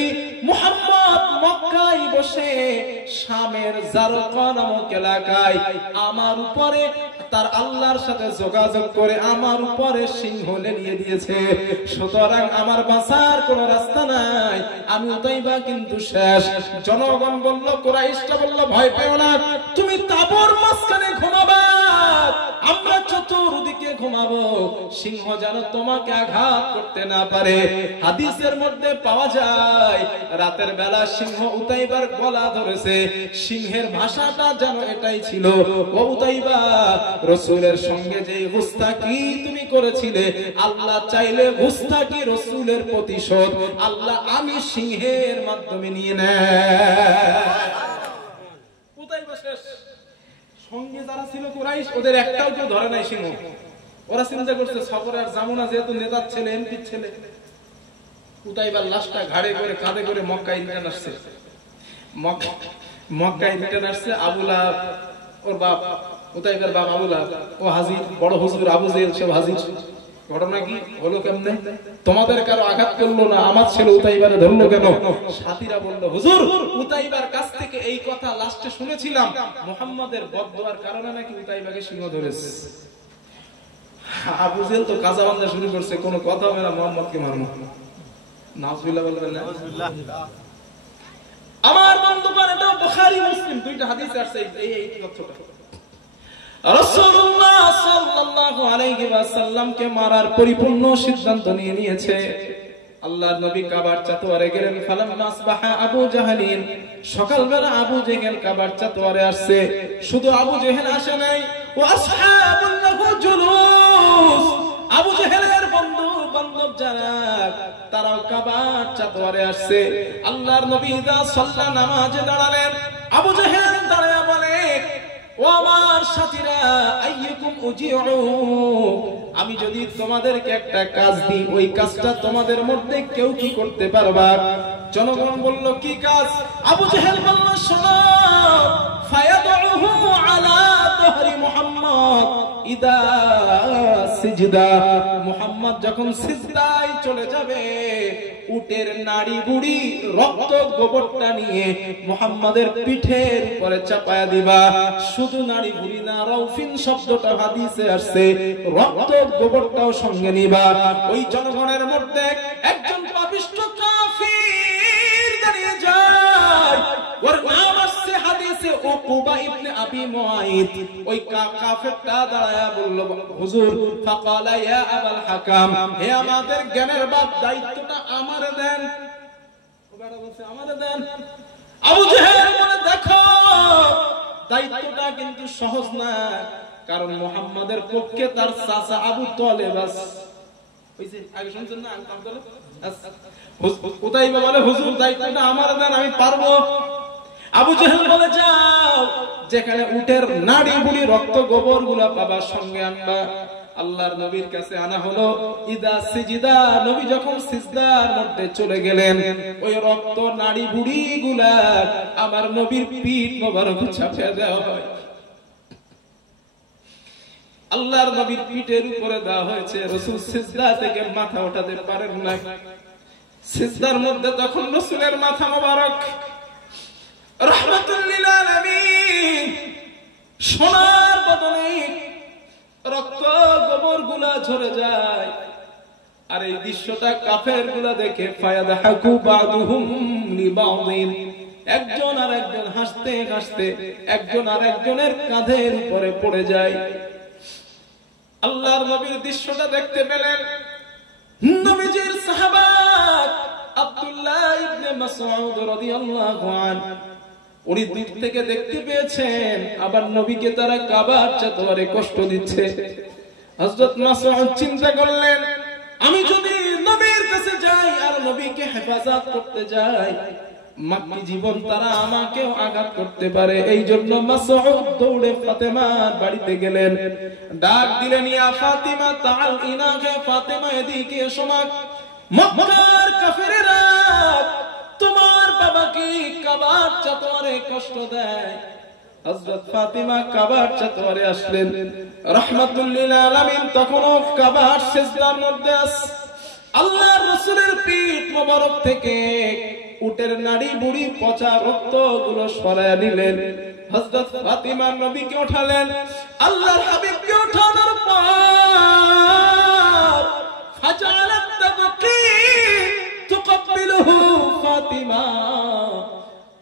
মুহাম্মদ মক্কায় বসে শামের জারকা নামক এলাকায় আমার উপরে তার আল্লাহর সাথে যোগাযোগ করে আমার উপরে সিংহ নিয়ে দিয়েছে। সুতরাং আমার বাঁচার কোন রাস্তা নাই, আমি উতাইবা কিন্তু শেষ। জনগণ বলল, কুরাইশরা বলল, ভয় পেও না, তুমি তাবুর মাঝখানে ঘুমাবা, আমরা চতুর্দিকে ঘুমাবো, সিংহ যেন তোমাকে আঘাত করতে না পারে। হাদিসের মধ্যে পাওয়া যায় রাতের বেলা সিংহ উতাইবার গলা ধরেছে, সিংহের ভাষাটা যেন এটাই ছিল, ও উতাইবা, রাসূলের সঙ্গে যে গুস্তাকি তুমি করেছিলে, আল্লাহ চাইলে গুস্তাকি রাসূলের প্রতিশোধ আল্লাহ আমি সিংহের মাধ্যমে নিয়ে নেয়। উতাইবা শেষ। সঙ্গে যারা ছিল কুরাইশ, ওদের একটাও কেউ ধরে নাই সিংহ। ওরা চিন্তা করছে সফরে আর যাবো না, যেহেতু নেতার ছেলে, এমপির ছেলে। উতাইবার লাশটা ঘাড়ে করে কাঁধে করে মক্কায় রিটার্ন আসছে। মক্কায় রিটার্ন আসছে আবু লাহাব, ওর বাপ, উতাইবার বাপ আবু লাহাব, ও হাজির, বড় হুজুর আবু জেহেল সব হাজির। ঘটনা কি হলো? কেমনে তোমাদের কারো আঘাত করলো না, আমার ছেলে উতাইবারে ধরলো কেন? সাথীরা বলল, হুজুর উতাইবার কাছ থেকে এই কথা লাস্টে শুনেছিলাম, মুহাম্মাদের বদদুয়ার কারণে নাকি উতাইবাকে সিংহ ধরেছে। আবু জেহেল তো কাজা বান্ধা শুরু করছে, কোনো কথা হবে না, মুহাম্মদকে মারবো। নাউজুবিল্লাহ বলবেন না? আমার বন্ধুগণ, এটা বুখারী মুসলিম দুইটা হাদিস আছে এই তথ্যটা। রাসূলুল্লাহ সাল্লাল্লাহু আলাইহি ওয়াসাল্লামকে মারার পরিপূর্ণ সিদ্ধান্ত নিয়ে নিয়েছে। আল্লাহর নবী কাবার চাতোয়ারে গেলেন। ফালাম্মা আসবাহা আবু জাহলিন, সকালবেলা আবু জেহেল কাবার চাতোয়ারে আসছে। শুধু আবু জেহেল আসে নাই, ওয়া আসহাবুল লাহু জুলুস, আবু জেহেলের বন্ধু বান্ধব যারা তারাও কাবার চাতোয়ারে আসছে। আল্লাহর নবী দা সাল্লা নামাজে দাঁড়ালেন। আবু জেহেল দাঁড়ায়া বলে, ও আমার সাথীরা, আইয়ুকুম উজিউ, আমি যদি তোমাদেরকে একটা কাজ দিই, ওই কাজটা তোমাদের মধ্যে কেউ কি করতে পারবা? জনগণ বলল কি কাজ? আবু জেহেল বলল শোনো, ফায়াদুহু আলা দহরি মুহাম্মদ ইদা সিজদা, মুহাম্মদ যখন সিজদায় চলে যাবে উটের নাড়ি বুড়ি রক্ত গোবরটা নিয়ে মুহাম্মাদের পিঠের উপরে চাপায়া দিবা। শুধু নাড়ি বুড়ি না, রাউফিন শব্দটা হাদিসে আসছে, রক্ত গোবরটাও সঙ্গে নিবা। ওই জনগণের মধ্যে একজন পাপিষ্ঠ কাফির দাঁড়িয়ে যায়, ওর নাম আসছে হাদিসে উকবা ইবনে আবি মুআইদ। ওই কাফেরটা দাঁড়ায়া বলল, হুজুর ফাকালা ইয়া আবাল হাকাম, হে আমাদের জ্ঞানের বাপ, দায়িত্বটা আমারে দেন। ওরা বলছে আমারে দেন। আবু জেহেল বলে দেখো, দায়িত্বটা কিন্তু সহজ না, কারণ মুহাম্মাদের পক্ষে তার চাচা আবু তালেব আছে। হইছে আগে শুনছেন না আবু তালেব? উতাইবা বলে হুজুর দায়িত্বটা আমারে দেন, আমি পারবো। আবু জেহেল বলে যাও, যেখানে উটের নাড়ি বুড়ি রক্ত গোবর গুলা বাবার সঙ্গে আনবা। আল্লাহর নবীর কাছে আনা হলো। ইদা সিজদা, নবী যখন সিজদার মধ্যে চলে গেলেন, ওই রক্ত নাড়ি বুড়ি গুলা আমার নবীর পিঠ মোবারক চাপিয়ে দেওয়া হয়। আল্লাহর নবীর পিঠের উপরে দেওয়া হয়েছে। রাসূল সিজদা থেকে মাথা ওঠাতে পারেন না। সিজদার মধ্যে তখন রাসূলের মাথা মোবারক রাহমাতুল লিল আলামিন সোনার বদনে রক্ত গোবর গুলা ঝরে যায়। আর এই দৃশ্যটা কাফের গুলা দেখে ফায়াদহাকু বাদুহুম লিবাদিন, একজন আর একজন হাসতে হাসতে একজন আর একজনের কাঁধের উপরে পড়ে যায়। আল্লাহর নবীর দৃশ্যটা দেখতে পেলেন। নবীজির সাহাবা আব্দুল্লাহ ইবনে মাসউদ রাদিয়াল্লাহু আনহু উনি দূর থেকে দেখতে পেয়েছেন, আবার নবীকে তারা কাবার চাতরে কষ্ট দিচ্ছে। হযরত মাসউদ চিন্তা করলেন, আমি যদি নবীর কাছে যাই আর নবীকে হেফাজত করতে যাই, মাক্কি জীবন তারা আমাকেও আঘাত করতে পারে। এই জন্য মাসউদ দৌড়ে ফাতেমার বাড়িতে গেলেন, ডাক দিলেন, ইয়া ফাতিমা তাআল ইনাকে, ফাতেমা এদিকে এসো। মক্কার কাফেরেরা তোমার বাবাকে কাবার চাতরে কষ্ট দেয়। হযরত ফাতিমা কাবার চাতরে আসলেন। রাহমাতুল লিল আলামিন তখনও কাবার সিজদার মধ্যে আছে। আল্লাহর রাসূলের পিঠ মোবারক থেকে উটের নাড়ি বুড়ি পচা রক্ত গুলো সরায় নিলেন। হযরত ফাতিমা নবীকে উঠালেন। আল্লাহর হাবিবকে ওঠানোর পর ফাজালাত তাবকি তুকাব্বিলুহু ফাতিমা,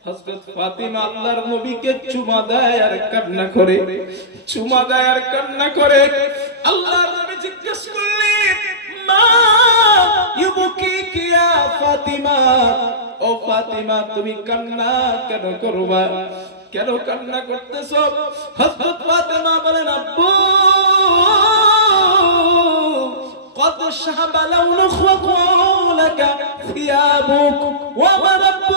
হযরত ফাতিমা আল্লাহর নবীকে চুমা দেয় আর কান্না করে, চুমা দেয় আর কান্না করে। আল্লাহর নবী জিজ্ঞেস করলেন, মা ইউবকি ইয়া ফাতিমা, ও ফাতিমা তুমি কান্না কেন করবা, কেন কান্না করতেছো? হযরত ফাতিমা বলেন, আব্বু قد شهب لون خلقك ثيابك ومربك,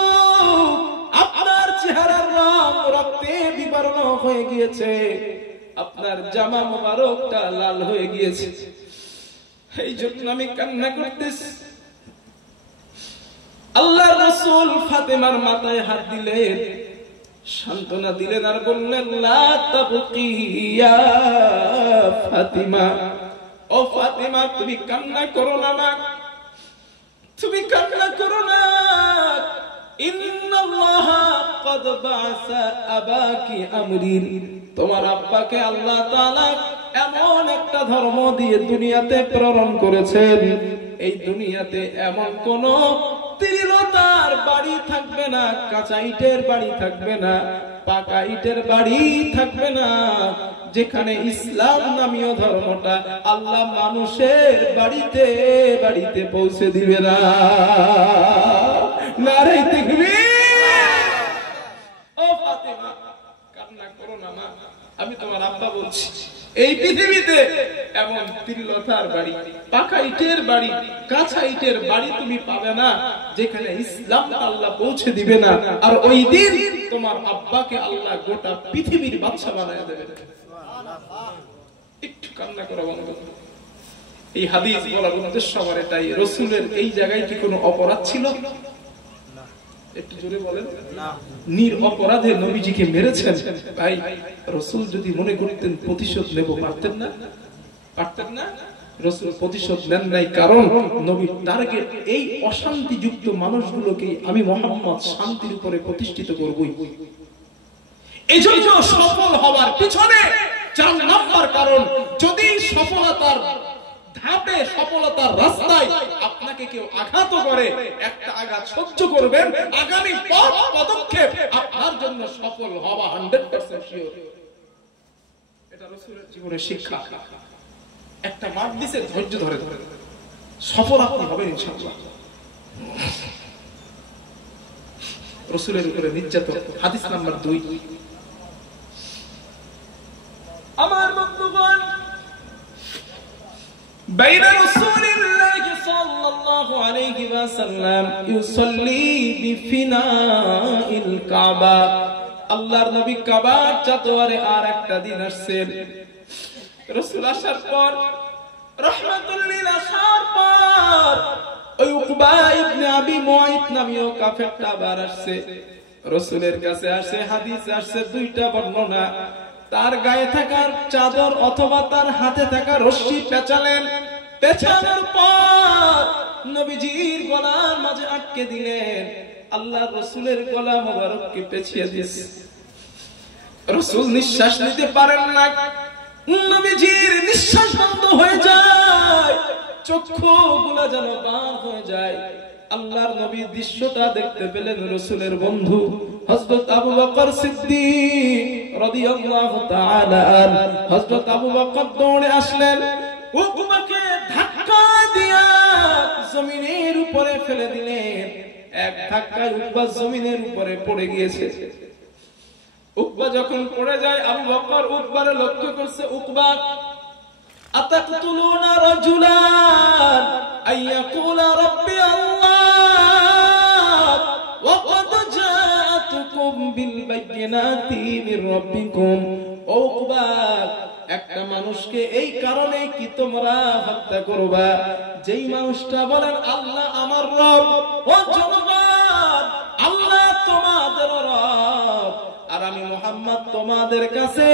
আপনার চেহারার রং রক্তে বিবর্ণ হয়ে গিয়েছে, আপনার জামা মোবারকটা লাল হয়ে গিয়েছে, এই জন্য আমি কান্না করতেছি। আল্লাহর রাসূল ফাতেমার মাথায় হাত দিলেন, সান্ত্বনা দিলেন আর বললেন, লা তাবকি ইয়া ফাতিমা, ও ফাতিমা তুমি কান্না করো না মা, তুমি কান্না করো না। ইন্নাল্লাহা ক্বাদ বা'সা আবাকি আমরিন, তোমার আব্বাকে আল্লাহ তাআলা এমন একটা ধর্ম দিয়ে দুনিয়াতে প্রেরণ করেছেন, এই দুনিয়াতে এমন কোন তিরিলতার বাড়ি থাকবে না, কাঁচা ইটের বাড়ি থাকবে না, পাকা ইটের বাড়ি থাকবে না, যেখানে ইসলাম নামীয় ধর্মটা আল্লাহ মানুষের বাড়িতে বাড়িতে পৌঁছে দিবে না। নারে তাকবীর। ও ফাতিমা কান্না করো না মা, আমি তোমার আব্বা বলছি, এই পৃথিবীতে এমন তিরিলতার বাড়ি, পাকা ইটের বাড়ি, কাঁচা ইটের বাড়ি তুমি পাবে না যেখানে ইসলাম আল্লাহ পৌঁছে দিবে না। আর ওই দিন তোমার আব্বাকে আল্লাহ গোটা পৃথিবীর বাদশা বানায় দেবে। একটু কান্না করো বন্ধু। এই হাদিস বলার উদ্দেশ্য আমার এটাই, রাসূলের এই জায়গায় কি কোনো অপরাধ ছিল? একটু জোরে বলেন না। নির অপরাধে নবীজিকে মেরেছেন। ভাই রাসূল যদি মনে করতেন প্রতিশোধ নেব, পারতেন না? পারতেন না? রাসূল প্রতিশোধ নেন নাই, কারণ নবীর টার্গেট এই অশান্তিযুক্ত মানুষগুলোকে আমি মুহাম্মদ শান্তির উপরে প্রতিষ্ঠিত করবই। এজন্য সফল হওয়ার পিছনে 4 নাম্বার কারণ, যদি সফলতার ধাপে, সফলতার রাস্তায় আপনাকে কেউ আঘাত করে, একটা আঘাত সহ্য করবেন, আগামী পদক্ষেপ আপনার জন্য সফল হওয়া 100% শিওর। এটা রাসূলের জীবনের শিক্ষা। একটা মার দিছে, ধৈর্য ধরে ধরে সফল আপনি হবেন ইনশাআল্লাহ। রাসূলের উপরে নির্যাতন, হাদিস নাম্বার 2। আমার বন্ধুগণ, বাইনা রাসূলিল্লাহ সাল্লাল্লাহু আলাইহি ওয়াসাল্লাম ইউসাল্লি বিফিনাইল কাবা, আল্লাহর নবী কাবার চাতোয়ারে আর একটা দিন আসছেন। রাসূল আসার পর, রাহমাতুল লিল আসার পর, ওই উকবা ইবনে আবি মুআইত নামীয় কাফেরটা আবার আসছে রাসূলের কাছে। আসে হাদিস আসছে 2টা বর্ণনা, তার গায়ে থাকার চাদর অথবা তার হাতে থাকা রশি পেঁচালেন, পেঁচানোর পর নবীজির গলার মাঝে আটকে দিলেন। আল্লাহ রাসূলের গলা মোবারককে পেঁচিয়ে দিয়েছে। রাসূল নিঃশ্বাস নিতে পারেন না, নবীজির নিঃশ্বাস বন্ধ হয়ে যায়, চক্ষুগুলো যেন বার হয়ে যায়। আল্লাহর নবী দৃশ্যটা দেখতে পেলেন। রাসূলের বন্ধু হযরত আবু বকর সিদ্দিক রাদিয়াল্লাহু তাআলা আনহু, হযরত আবু বকর দৌড়ে আসলেন, উকবাকে ধাক্কা দিয়া জমিনের উপরে ফেলে দিলেন। এক ধাক্কায় উকবা জমিনের উপরে পড়ে গিয়েছে। উকবা যখন পড়ে যায়, আবু বকর উকবারে লক্ষ্য করছে, উকবা আতাকতুলুনা রাজুলান আইয়াকুলা রাব্বি আল্লাহ ওয়া ক্বাদ জাআতুকুম বিল বাইয়িনাতি মির রাব্বিকুম। উকবা, একটা মানুষকে এই কারণে কি তোমরা হত্যা করবা যেই মানুষটা বলেন আল্লাহ আমার রব। ও জনগণ, আল্লাহ তোমাদের রব আর আমি মুহাম্মদ তোমাদের কাছে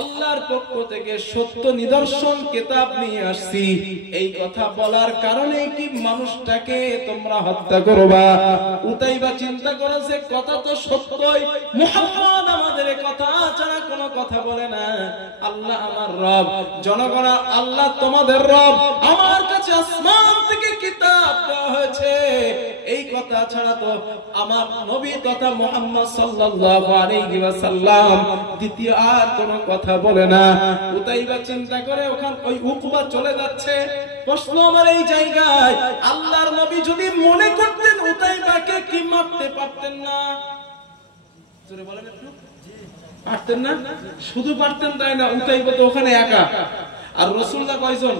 আল্লাহর পক্ষ থেকে সত্য নিদর্শন কিতাব নিয়ে আসছি, এই কথা বলার কারণে কি মানুষটাকে তোমরা হত্যা করবা? উতাইবা চিন্তা করেছে কথা তো সত্যই, মুহাম্মদ আমাদের কথা ছাড়া কোনো কথা বলে না, আল্লাহ আমার রব। জনগণ, আল্লাহ তোমাদের রব, আমার কাছে আসমান থেকে কিতাব দেওয়া হয়েছে, এই কথা ছাড়া তো আমার নবী তথা মুহাম্মদ সাল্লাল্লাহু আলাইহি ওয়াসাল্লাম দ্বিতীয় আর কোনো কথা বলে না। উতাইবা চিন্তা করে ওখান ওই উকবা চলে যাচ্ছে। প্রশ্ন আমার এই জায়গায়, আল্লাহর নবী যদি মনে করতেন উতাইবাকে কি মারতে পারতেন না? জোরে বলেন একটু। পারতেন না? শুধু পারতেন তাই না, উতাইবা তো ওখানে একা। আর রাসূলুল্লাহ কয়জন?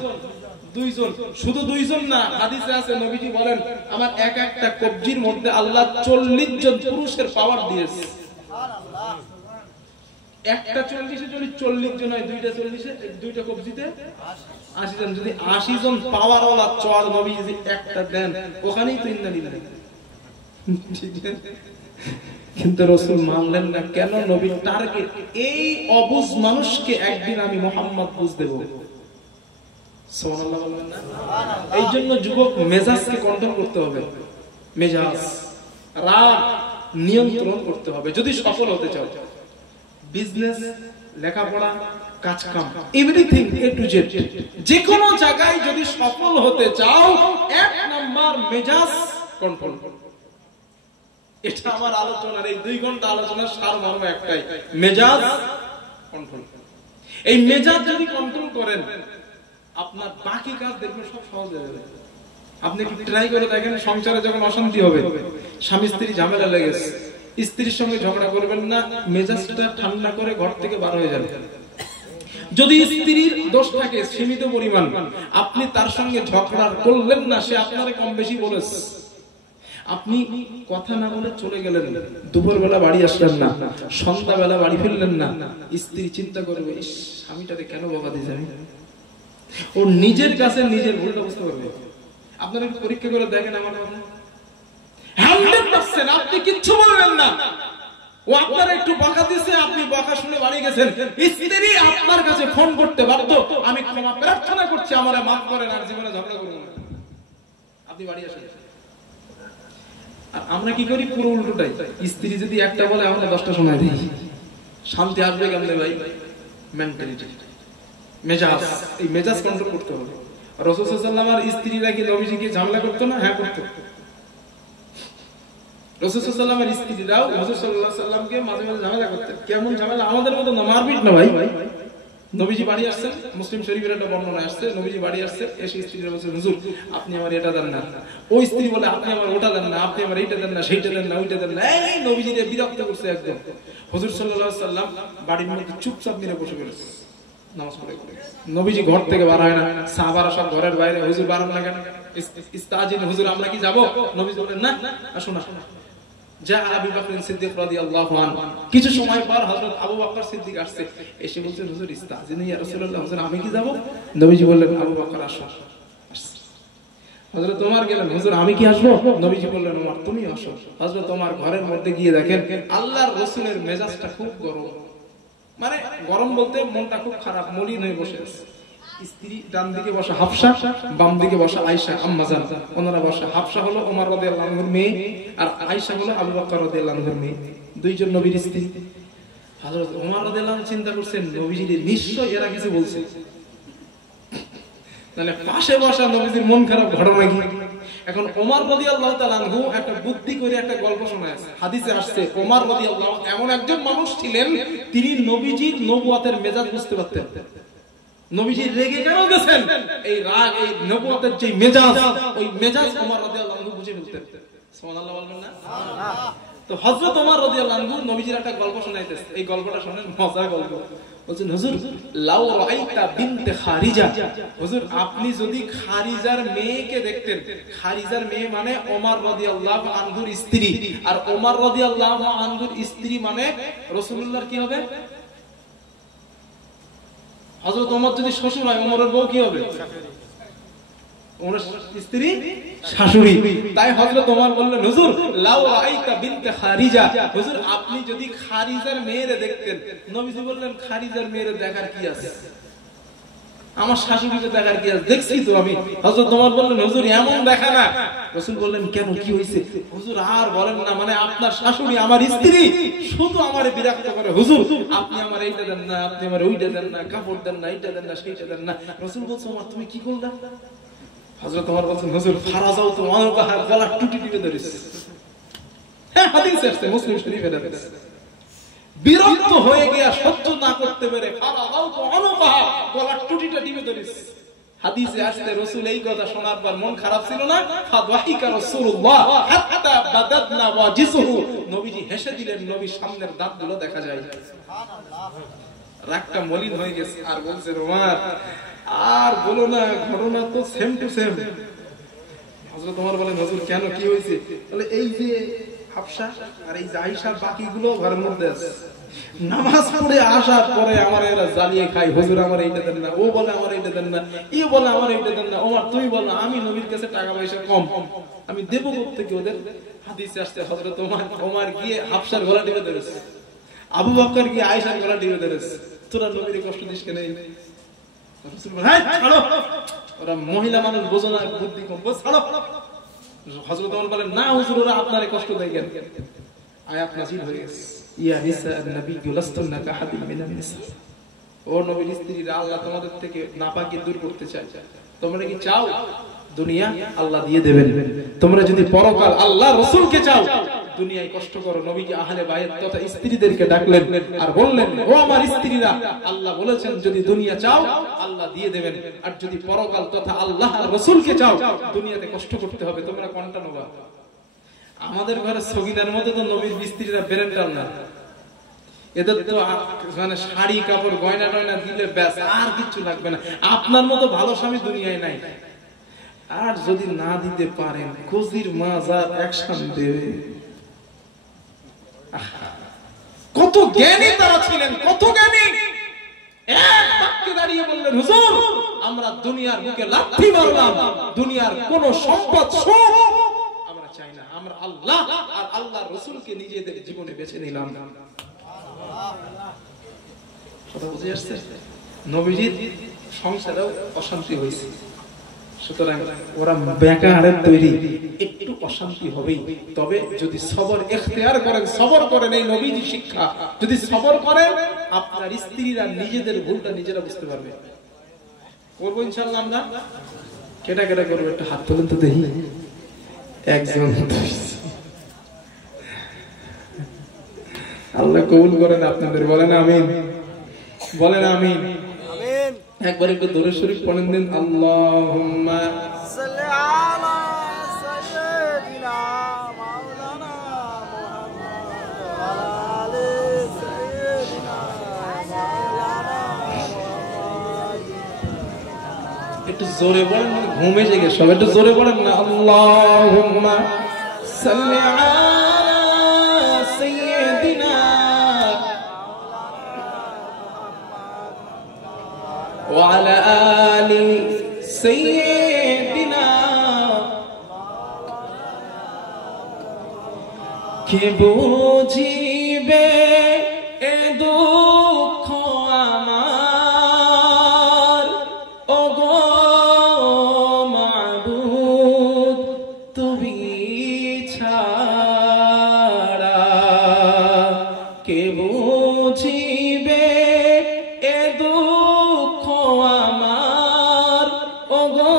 2 জন। শুধু 2 জন না, হাদিসে আছে নবীজি বলেন আমার এক একটা কবজির মধ্যে আল্লাহ 40 জন পুরুষের পাওয়ার দিয়েছে। সুবহানাল্লাহ। একটা 40 জন হয়, 2টা 40, 2টা কবজিতে 80 জন। যদি 80 জন পাওয়ারওয়ালা চড় নবী যদি একটা দেন, ওখানেই তো ইন্না লিল্লাহ। ঠিক আছে, কিন্তু রাসূল মানলেন না। কেন? নবীর টার্গেট এই অবুঝ মানুষকে একদিন আমি মুহাম্মদ বুঝ দেব। সুবহানাল্লাহ বলবেন না? এই জন্য যুবক মেজাজকে কন্ট্রোল করতে হবে, মেজাজ রাগ নিয়ন্ত্রণ করতে হবে যদি সফল হতে চাও। বিজনেস, লেখাপড়া, কাজ কাম, এভরিথিং এ টু জেড, যে কোনো জায়গায় যদি সফল হতে চাও, 1 নাম্বার মেজাজ কন্ট্রোল। এটা আমার আলোচনার এই 2 ঘন্টা আলোচনার সারমর্ম একটাই, মেজাজ কন্ট্রোল। এই মেজাজ যদি কন্ট্রোল করেন, আপনার বাকি কাজ দেখবেন সব সহজ হয়ে যাবে। আপনি একটু ট্রাই করে দেখেন, সংসারে যখন অশান্তি হবে, স্বামী স্ত্রী ঝামেলা লেগেছে, স্ত্রীর সঙ্গে ঝগড়া করবেন না, মেজাজটা ঠান্ডা করে ঘর থেকে বার হয়ে যাবে। যদি স্ত্রীর দোষ থাকে সীমিত পরিমাণ, আপনি তার সঙ্গে ঝগড়া করলেন না, সে আপনারে কম বেশি বলেছে, আপনি কথা না বলে চলে গেলেন, দুপুর বেলা বাড়ি আসলেন না, সন্ধ্যা বেলা বাড়ি ফিরলেন না, স্ত্রী চিন্তা করবে ইস স্বামীটারে কেন বকা দিয়েছে আমি। ও নিজের কাছে নিজের ভুলটা বুঝতে পারবে। আপনারা একটু পরীক্ষা করে দেখেন আমার কথা। 100% আপনি কিচ্ছু বললেন না, ও আপনার একটু বকা দিয়েছে, আপনি বকা শুনে বাড়ি গেছেন। স্ত্রী আপনার কাছে ফোন করতে বাধ্য, আমি ক্ষমা প্রার্থনা করছি, আমারে মাফ করেন, আর জীবনে ঝগড়া করব না। আপনি বাড়ি আসেন। আর আমরা কি করি? পুরো উল্টোটাই। স্ত্রী যদি একটা বলে আমরা 10টা শোনাই দিই। শান্তি আসবে কেমনে ভাই? মেন্টালিটি, মেজাজ, এই মেজাজ কন্ট্রোল করতে হবে। রাসূল সাল্লাল্লাহু আলাইহি ওয়াসাল্লাম আর স্ত্রীরা কি নবীজিকে ঝামেলা করতো না? হ্যাঁ করতো। রাসূল সাল্লাল্লাহু আলাইহি ওয়াসাল্লামের স্ত্রীরাও হুজুর সাল্লাল্লাহু আলাইহি ওয়াসাল্লামকে মাঝে মাঝে ঝামেলা করতেন। কেমন ঝামেলা? আমাদের মতো না, মারপিট না ভাই। নবীজি বাড়ি আসছেন, মুসলিম শরীফের একটা বর্ণনা আসছে, নবীজি বাড়ি আসছে, এসে স্ত্রীরা বলছেন হুজুর আপনি আমার এটা দেন না, ওই স্ত্রী বলে আপনি আমার ওটা দেন না, আপনি আমার এইটা দেন না, সেইটা দেন না, ওইটা দেন না। এই নবীজিকে বিরক্ত করছে একদম। হুজুর সাল্লাল্লাহু আলাইহি ওয়াসাল্লাম বাড়ির মধ্যে চুপচাপ মেরে বসে পড়েছে, নামাজ পড়ে। নবীজি ঘর থেকে বার হয় না, সাহাবারা সব ঘরের বাইরে, হুজুর বারণ না কেন? ইস্তাজিন, হুজুর আমরা কি যাব? নবীজি বলেন না, আসো না। যা আবু বকর সিদ্দিক রাদিয়াল্লাহু আনহু, কিছু সময় পর হযরত আবু বকর সিদ্দিক আসছে, এসে বলছেন হুজুর ইস্তাজিন ইয়া রাসূলুল্লাহ, হুজুর আমি কি যাব? নবীজি বললেন আবু বকর আসো। হযরত ওমর গেলেন, হুজুর আমি কি আসবো? নবীজি বললেন ওমর তুমি আসো। হযরত ওমর ঘরের মধ্যে গিয়ে দেখেন আল্লাহর রাসূলের মেজাজটা খুব গরম, মানে গরম বলতে মনটা খুব খারাপ, মলিন হয়ে বসে আছে। স্ত্রী ডান দিকে বসা হাফসা, বাম দিকে বসা আয়েশা আম্মাজান, ওনারা বসা। হাফসা হলো ওমর রাদিয়াল্লাহু আনহুর মেয়ে, আর আয়েশা হলো আবু বকর রাদিয়াল্লাহু আনহুর মেয়ে, দুইজন নবীর স্ত্রী। হযরত ওমর রাদিয়াল্লাহু আনহু চিন্তা করছেন নবীজি নিশ্চয়ই এরা কিছু বলছে, মানে পাশে বসা নবীজির মন খারাপ ঘটনা কি? এখন ওমর রাদিয়াল্লাহু তাআলা আনহু একটা বুদ্ধি করে একটা গল্প শোনায়। হাদিসে আসছে ওমর রাদিয়াল্লাহু এমন একজন মানুষ ছিলেন, তিনি নবীজির নবুয়তের মেজাজ বুঝতে পারতেন। নবীজি রেগে কেন গেছেন, এই রাগ, এই নবুয়তের যে মেজাজ, ওই মেজাজ ওমর রাদিয়াল্লাহু আনহু বুঝে ফেলতেন। সুবহানাল্লাহ বলবেন না? তো হযরত ওমর রাদিয়াল্লাহু আনহু নবীজির একটা গল্প শোনাইতেছে। এই গল্পটা শুনেন, মজার গল্প। বলছেন হুজুর লাউ রাআইতা বিনতে খারিজা, হুজুর আপনি যদি খারিজার মেয়েকে দেখতেন। খারিজার মেয়ে মানে ওমর রাদিয়াল্লাহু আনহুর স্ত্রী, আর ওমর রাদিয়াল্লাহু আনহুর স্ত্রী মানে রাসূলুল্লাহর কি হবে? হযরত ওমর যদি শ্বশুর হয়, ওমরের বউ কি হবে? ওমরের স্ত্রী শাশুড়ি। তাই হযরত ওমর বললেন হুজুর লাউ রাআইতা বিনতে খারিজা, হুজুর আপনি যদি খারিজার মেয়েরে দেখতেন। নবীজি বললেন খারিজার মেয়েরে দেখার কি আছে, আমার শাশুড়িকে দেখার কি আছে, দেখছি তো আমি। হযরত ওমর বললেন হুজুর এমন দেখা না। রাসূল বললেন কেন, কি হইছে? হুজুর আর বলেন না, মানে আপনার শাশুড়ি আমার স্ত্রী শুধু আমারে বিরক্ত করে, হুজুর আপনি আমার এইটা দেন না, আপনি আমার ওইটা দেন না, কাপড় দেন না, এইটা দেন না, সেইটা দেন না। রাসূল বলছে ওমর তুমি কি করলা? হযরত ওমর বলেন হুজুর ফারাজাও তো ওয়ানকাহার গলা টুটি টিপে ধরেছে। হ্যাঁ হাদিস আছে মুসলিম শরীফে আছে। বিরক্ত হয়ে গিয়া সহ্য না করতে পেরে ফারাজাও তো ওয়ানকাহার গলা টুটিটা টিপে ধরেছে। হাদিসে আসছে রাসূল এই কথা শোনার পর মন খারাপ ছিল না, ফাদওয়াহিকা রাসূলুল্লাহ হাত্তা বাদাদনা ওয়াজিসুহু, নবীজি হেসে দিলেন, নবীর সামনের দাঁতগুলো দেখা যায়। সুবহানাল্লাহ। রাগটা মলিন হয়ে গেছে, আর বলছে ওমর আর বলো না, ঘটনা তো সেম টু সেম। হযরত ওমর বলেন হুজুর কেন, কি হয়েছে? বলে এই যে হাফসা আর এই যে আয়েশা বাকিগুলো ঘরের মধ্যে আছে, নামাজ পড়ে আসার পরে আমার এরা জ্বালিয়ে খাই, হুজুর আমার এইটা দেন না, ও বলে আমার এইটা দেন না, ই বলে আমার এইটা দেন না। ওমর তুই বল না, আমি নবীর কাছে টাকা পয়সা কম, আমি দেব কোত্থেকে ওদের? হাদিসে আসছে হযরত ওমর গিয়ে হাফসার গলা টিপে ধরেছে, আবু বকর গিয়ে আয়েশার গলা টিপে ধরেছে। তোরা নবীর কষ্ট দিস কেন? ওরা মহিলা মানুষ, বোঝো না, বুদ্ধি কম, ছাড়ো। হযরত ওমর বলেন না হুজুর ওরা আপনারে কষ্ট দেয় কেন? আয়াত নাযিল হয়ে গেছে, ইয়া নিসা নবী লাস্তুন্না কাহাদিন মিনান নিসা, ও নবীর স্ত্রীরা আল্লাহ তোমাদের থেকে নাপাকি দূর করতে চায়। তোমরা কি চাও দুনিয়া? আল্লাহ দিয়ে দেবেন। তোমরা যদি পরকাল আল্লাহ রাসূলকে চাও, দুনিয়ায় কষ্ট করো। নবীজি আহলে বাইত তথা স্ত্রীদেরকে ডাকলেন আর বললেন ও আমার স্ত্রীরা, আল্লাহ বলেছেন যদি দুনিয়া চাও আল্লাহ দিয়ে দেবেন, আর যদি পরকাল তথা আল্লাহ আর রাসূলকে চাও দুনিয়াতে কষ্ট করতে হবে। তোমরা কোনটা নেবা? আমাদের ঘরে সগীনার মধ্যে তো নবীর স্ত্রীরা বেরেন্টাল না, এদের তো মানে শাড়ি কাপড় গয়না টয়না দিলে ব্যাস, আর কিছু লাগবে না। আপনার মতো ভালো স্বামী দুনিয়ায় নাই। আর যদি না দিতে পারেন, খুজির মাজার অ্যাকশন দেবে। কত জ্ঞানী তারা ছিলেন, কত জ্ঞানী! এক বাক্যে দাঁড়িয়ে বললেন হুজুর আমরা দুনিয়ার বুকে লাথি মারলাম, দুনিয়ার কোন সম্পদ সুখ আমরা চাই না, আমরা আল্লাহ আর আল্লাহর রাসূলকে নিজেদের জীবনে বেছে নিলাম। কথা বুঝে আসছে? নবীজির সংসারেও অশান্তি হয়েছে, সুতরাং ওরা বেকারের তৈরি, একটু অশান্তি হবেই। তবে যদি সবর ইখতিয়ার করেন, সবর করেন, এই নবীজি শিক্ষা, যদি সবর করেন আপনার স্ত্রীরা নিজেদের ভুলটা নিজেরা বুঝতে পারবে। করবো ইনশাআল্লাহ আমরা। কেটা কেটা করবো একটা হাত তোলেন তো দেখি। একজন, আল্লাহ কবুল করেন আপনাদের, বলেন আমিন, বলেন আমিন। একবার একটু দরুদ শরীফ পড়েন দিন। আল্লাহুম্মা সাল্লি আলা সাইয়্যিদিনা মাওলানা মুহাম্মদ ওয়া আলি সাইয়্যিদিনা মাওলানা মুহাম্মদ। একটু জোরে বলেন, ঘুম এসে গেছে সব, একটু জোরে বলেন না। আল্লাহুম্মা সাল্লি আলা সাইয়্যিদিনা وعلى آل سيدنا কে বুঝিবে এ দুঃখ আমার, ওগো মাবুদ তুমি ছাড়া। কে বুঝিবে এ দুঃখ আমার, ওগো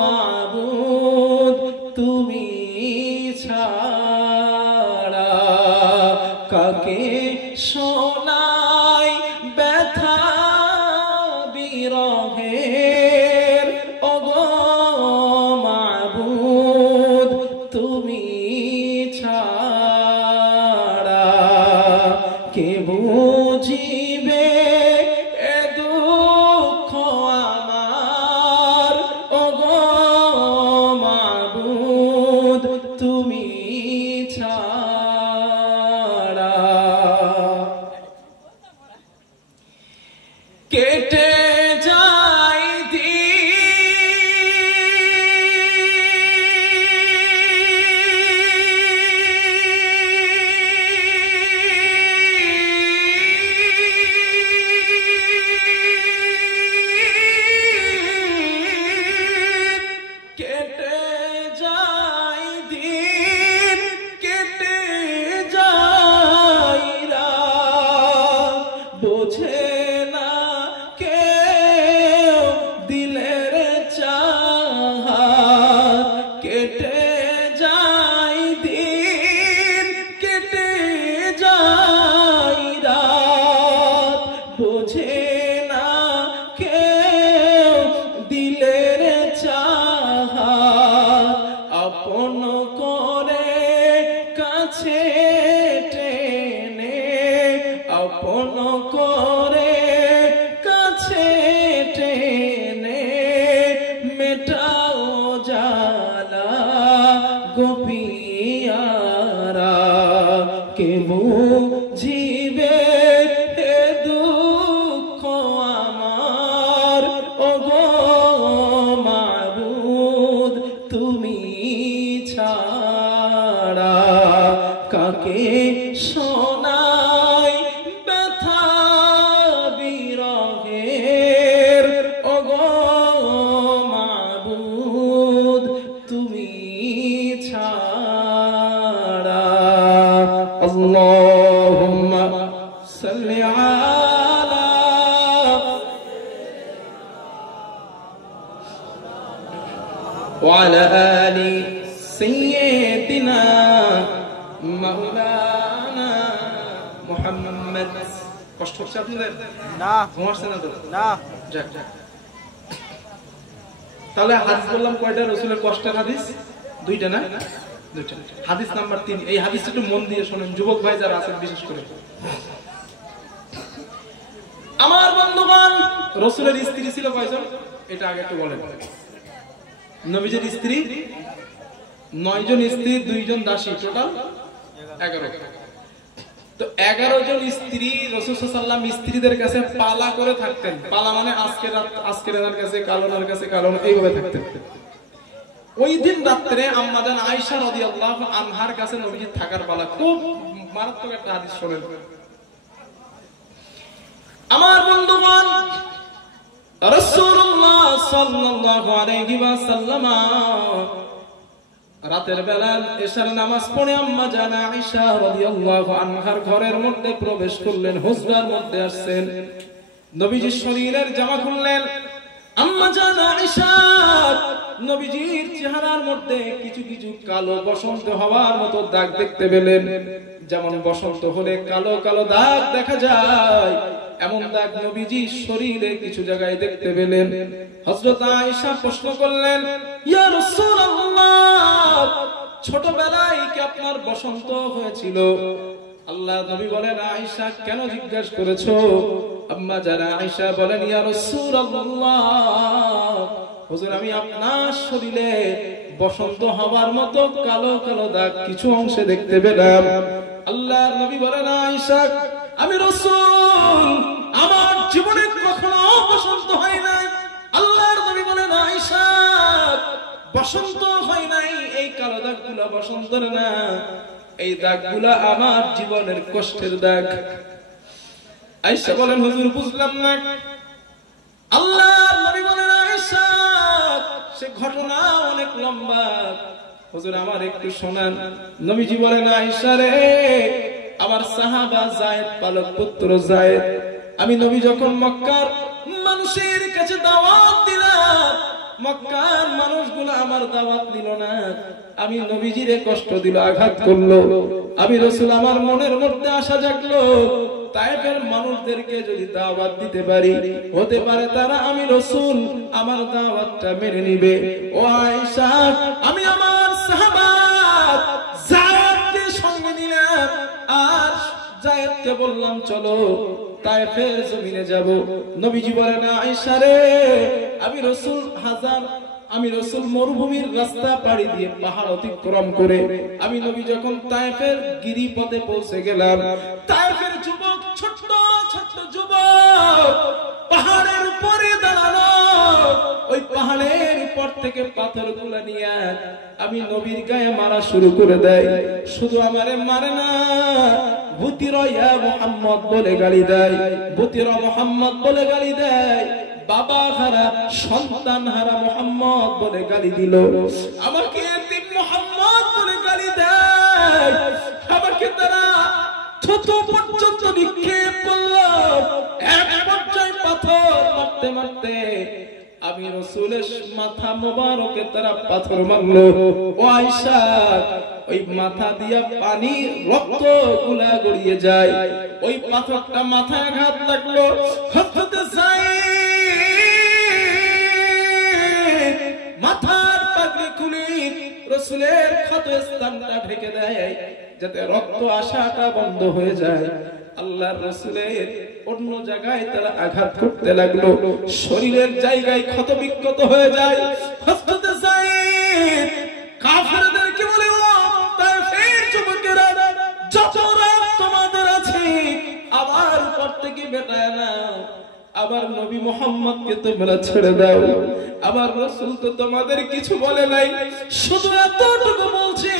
মাবুদ তুমি ছাড়া। কাকে শোনাই ব্যথা বিরহের, ওগো মাবুদ তুমি ছাড়া। কে বুঝিবে এ দুঃখ আমার, ওগো মাবুদ তুমি ছাড়া। কেটে যায় কেটে যায় দিন, কেটে যায় রাত, বোঝে না কেউ দিলের চাহাত। কেটে যায় দিন, কেটে যায় রাত, বোঝে না কেউ দিলের চাহাত। আপন করে কাছে টেনে, আপন করে কাছে টেনে মেটাও জ্বালা গোপিয়ারা। কে বুঝিবে এ দুঃখ আমার, ওগো মাবুদ তুমি ছাড়া। কাকে শোনাই ব্যথা বিরহের, ওগো মাবুদ তুমি ছাড়া। আল্লাহুম্মা সাল্লি আলা ওয়া আলা আলি সাইয়্যিদিনা মাওলানা মুহাম্মদ। কষ্ট হচ্ছে আপনাদের? না, ঘুমাচ্ছে না তো? না। যাক, তাহলে হাদিস বললাম কয়টা? রাসূলের কষ্টের হাদিস দুইটা, না? দুইটা। হাদিস নাম্বার 3, এই হাদিসটা একটু মন দিয়ে শুনুন, যুবক ভাই যারা আছেন বিশেষ করে। আমার বন্ধুগণ, রাসূলের স্ত্রী ছিল কয়জন এটা আগে একটু বলেন। নবীজির স্ত্রী 9 জন স্ত্রী, 2 জন দাসী, টোটাল 11। তো 11 জন স্ত্রী রাসূল সাল্লাল্লাহু আলাইহি ওয়াসাল্লাম স্ত্রীদের কাছে পালা করে থাকতেন। পালা মানে আজকে রাত আজকে রাতের কাছে, কালো রাতের কাছে কালো, এইভাবে থাকতেন। ওই দিন রাত্রে আম্মা জান আয়েশা রাদিয়াল্লাহু আনহার কাছে নবীজি থাকার বেলা খুব মারাত্মক একটা হাদিস শুনেন। আমার বন্ধুগণ, রাসূলুল্লাহ সাল্লাল্লাহু আলাইহি ওয়াসাল্লাম রাতের বেলা এশার নামাজ পড়ে আম্মা জান আয়েশা রাদিয়াল্লাহু আনহার ঘরের মধ্যে প্রবেশ করলেন, হুজরার মধ্যে আসছেন। নবীজির শরীরের জামা খুললেন। আম্মা জান আয়েশা নবীজির চেহারার মধ্যে কিছু কিছু কালো বসন্ত হওয়ার মতো দাগ দেখতে পেলেন। যেমন বসন্ত হলে কালো কালো দাগ দেখা যায়, এমন দাগ নবীজির শরীরে কিছু জায়গায় দেখতে পেলেন। হযরত আয়েশা প্রশ্ন করলেন, ইয়া রাসূলুল্লাহ, ছোটবেলায় কি আপনার বসন্ত হয়েছিল? আল্লাহ নবী বলেন, আয়েশা কেন জিজ্ঞাসা করেছো? আম্মা জান আয়েশা বলেন, ইয়া রাসূলুল্লাহ, হুজুর আমি আপনার শরীরে বসন্ত হওয়ার মতো কালো কালো দাগ কিছু অংশে দেখতে পেলাম। আল্লাহর নবী বলেন, আয়েশা আমি রাসূল, আমার জীবনে কখনো বসন্ত হয় নাই। আল্লাহর নবী বলেন, আয়েশা বসন্ত হয় নাই, এই কালো দাগগুলো বসন্তের না, এই দাগগুলো আমার জীবনের কষ্টের দাগ। আয়েশা বলেন, হুজুর বুঝলাম না। আল্লাহর নবী বলেন, আয়েশা সে ঘটনা অনেক লম্বা, হুজুর আমার একটু শোনান। নবীজি বলেন, আয়েশা রে, আমার সাহাবা যায়েদ পালক পুত্র যায়েদ, আমি নবী যখন মক্কার মানুষের কাছে দাওয়াত দিলাম, মক্কার মানুষগুলো আমার দাওয়াত নিল না, আমি নবীজিরে কষ্ট দিল, আঘাত করলো। আমি রাসূল আমার মনের মধ্যে আশা জাগলো, তায়েফের মানুষদেরকে যদি দাওয়াত দিতে পারি, হতে পারে তারা আমি রাসূল আমার দাওয়াতটা মেনে নিবে। ও আয়েশা, আমি আমার সাহাবা যায়েদকে সঙ্গে নিলাম, আর যায়েদকে বললাম চলো তায়েফের জমিনে যাব। নবীজি বলেন, আয়েশা রে, আমি রাসূল মরুভূমির রাস্তা পাড়ি দিয়ে পাহাড় অতিক্রম করে আমি নবী যখন তায়েফের গিরিপথে পৌঁছে গেলাম, তায়েফের যুবক, ছোট্ট ছোট্ট যুবক পাহাড়ের উপরে দাঁড়ানো, ওই পাহাড়ের উপর থেকে পাথরগুলো নিয়ে আমি নবীর গায়ে মারা শুরু করে দেয়। শুধু আমারে মারে না, বুতিরা ইয়া মুহাম্মদ বলে গালি দেয়, বুতিরা মুহাম্মদ বলে গালি দেয়, বাবা হারা সন্তান হারা মুহাম্মদ বলে গালি দিল, আমাকে এতিম মুহাম্মদ বলে গালি দেয়, আমাকে তারা ছোট পর্যন্ত নিক্ষেপ করলো। এক পর্যায়ে পাথর মারতে মারতে আমি রাসূলের মাথা মোবারকে তারা পাথর মারলো। ও আয়েশা, ওই মাথা দিয়া পানি রক্ত গুলা গড়িয়ে যায়, ওই পাথরটা মাথায় আঘাত লাগলো। হযরত যায়েদ মাথার পাগড়ি খুলে রাসূলের ক্ষতস্থানটা ঢেকে দেয়, যাতে রক্ত আসাটা বন্ধ হয়ে যায়। আল্লাহর রাসূলের অন্য জায়গায় তারা আঘাত করতে লাগলো, শরীরের জায়গায় ক্ষত বিক্ষত হয়ে যায়। হযরত যায়েদ কাফেরদেরকে বলে, ও তায়েফের যুবকেরা, যত রাত তোমাদের আছে আবার উপর থেকে বেটায় নাও, আবার নবী মুহাম্মদকে তোমরা ছেড়ে দাও। আবার রাসূল তো তোমাদের কিছু বলে নাই, শুধু এতটুকু বলছে,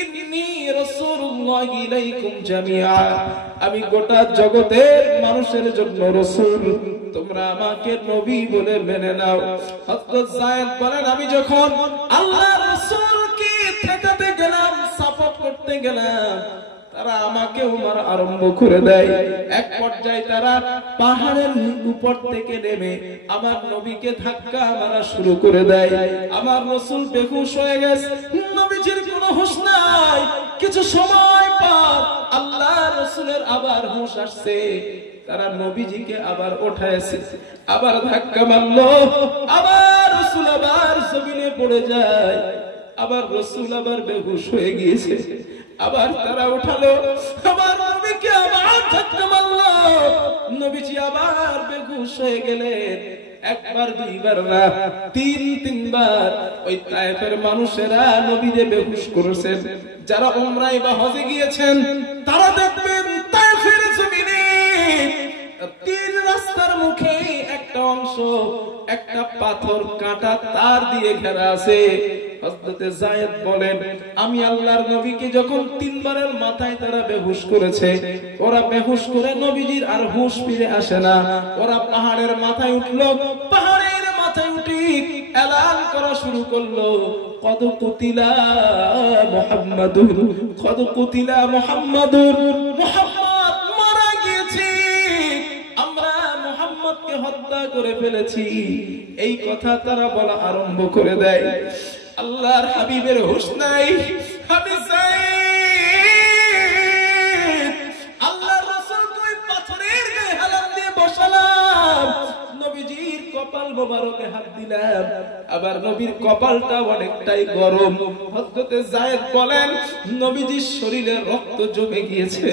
ইন্নী রাসূলুল্লাহি ইলাইকুম জামিআ, আমি গোটা জগতের মানুষের জন্য রাসূল, তোমরা আমাকে নবী বলে মেনে নাও। হযরত যায়েদ বলেন, আমি যখন আল্লাহর রাসূলকে ঠেকাতে গেলাম, সাপোর্ট করতে গেলাম, তারা আমাকে মারা আরম্ভ করে দেয়। এক পর্যায়ে তারা পাহাড়ের উপর থেকে নেমে আমার নবীকে ধাক্কা মারা শুরু করে দেয়। আমার রাসূল বেহুশ হয়ে গেছে, নবীজির কোনো হুঁশ নাই। কিছু সময় পর আল্লাহর রাসূলের আবার হুঁশ আসছে, তারা নবীজিকে আবার উঠাইছে, আবার ধাক্কা মারলো, আবার রাসূল আবার জমিনে পড়ে যায়, আবার রাসূল আবার বেহুশ হয়ে গিয়েছে, আবার তারা উঠালো, আবার নবীকে আবার ধাক্কা মারলো, নবীজি আবার বেহুশ হয়ে গেলেন। একবার দুইবার না, তিনবার ওই তায়েফের মানুষেরা নবীকে বেহুশ করেছেন। যারা উমরায় বা হজে গিয়েছেন তারা দেখবেন তায়েফের জমিনে তিন রাস্তার মুখে একটা অংশ একটা পাথর কাঁটা তার দিয়ে ঘেরা আছে। হযরতে যায়েদ বলেন, আমি আল্লাহর নবীকে যখন 3 বারের মাথায় তারা বেহুশ করেছে, ওরা বেহুশ করে নবীজির আর হুঁশ ফিরে আসে না। ওরা পাহাড়ের মাথায় উঠলো, পাহাড়ের মাথায় উঠে এলান করা শুরু করলো, কদ কুতিলা মুহাম্মাদুর, কদ কুতিলা মুহাম্মাদুর, মুহাম্মদ মারা গিয়েছে, আমরা মুহাম্মদকে হত্যা করে ফেলেছি। এই কথা তারা বলা আরম্ভ করে দেয়। আল্লাহর হাবিবের হুঁশ নাই। হাবিব যায়েদ, আল্লাহর রাসূলকে ওই পাথরের গায়ে হাত দিয়ে বসালাম, নবীজির কপাল মোবারকে হাত দিলাম, আবার নবীর কপালটা অনেকটাই গরম। হযরতে যায়েদ বলেন, নবীজির শরীরে রক্ত জমে গিয়েছে,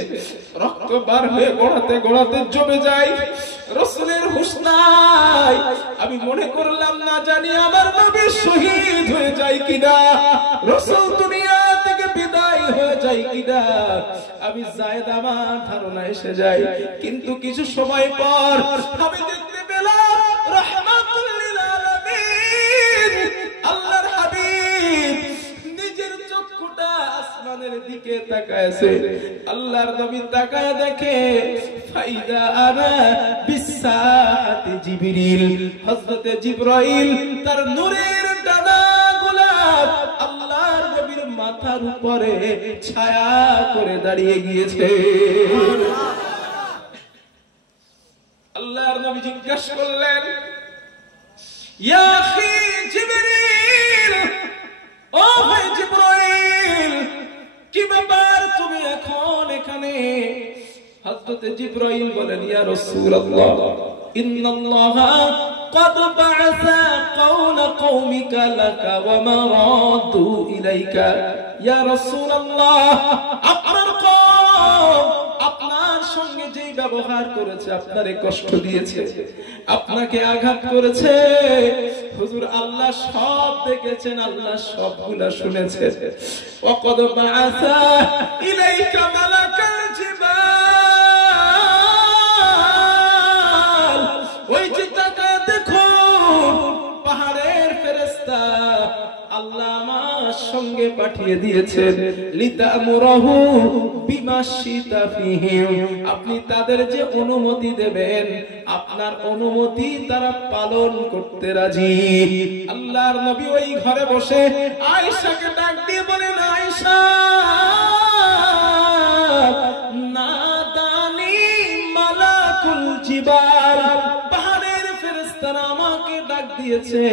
রক্ত বার হয়ে গড়াতে গড়াতে জমে যায়, রাসূলের হুঁশ নাই। আমি মনে করলাম না জানি আমার নবী শহীদ হয়ে যায় কিনা, রাসূল দুনিয়া থেকে বিদায় হয়ে যায় কিনা। আমি যায়েদ আমার ধারণা এসে যায়, কিন্তু কিছু সময় পর আমি দেখতে পেলাম রাহমাতুল লিল আলামিন আল্লাহর হাবিব নিজের চক্ষুটা আসমানের দিকে তাকায়ছে। আল্লাহর নবী তাকায় দেখে, ফাইদা আনা বিসাহাতি জিবরিল, হযরতে জিবরাইল তার নূরের ডানাগুলা আল্লাহর নবীর মাথার উপরে ছায়া করে দাঁড়িয়ে গিয়েছে। আল্লাহর নবী জিজ্ঞাসা করলেন, ইয়া আখি জিবরিল, ও ভাই জিবরাইল, কি ব্যাপার তুমি এখন এখানে? হযরতে জিবরাইল বলেন, ইয়া রাসূলুল্লাহ, ইন্নাল্লাহা قد بعث قول قومك لك وما ردوا إليك يا رسول الله, আপনার কওম আপনার সঙ্গে যেই ব্যবহার করেছে, আপনারে কষ্ট দিয়েছে, আপনাকে আঘাত করেছে, হুজুর আল্লাহ সব দেখেছেন, আল্লাহ সবগুলা শুনেছেন। وقد بعث إليك ملك الجبال, ওই যে পাহাড়ের ফেরেশতা আল্লাহ আমার সঙ্গে পাঠিয়ে দিয়েছেন, লিতামুরহু বিমা শিতা ফিহিম, আপনি তাদের যে অনুমতি দেবেন, আপনার অনুমতি তারা পালন করতে রাজি। আল্লাহর নবী ওই ঘরে বসে আয়েশাকে ডাক দিয়ে বলেন, আয়েশা, নাদানি মালাকুল জিবাল, পাহাড়ের ফেরেশতারা আমাকে ডাক দিয়েছে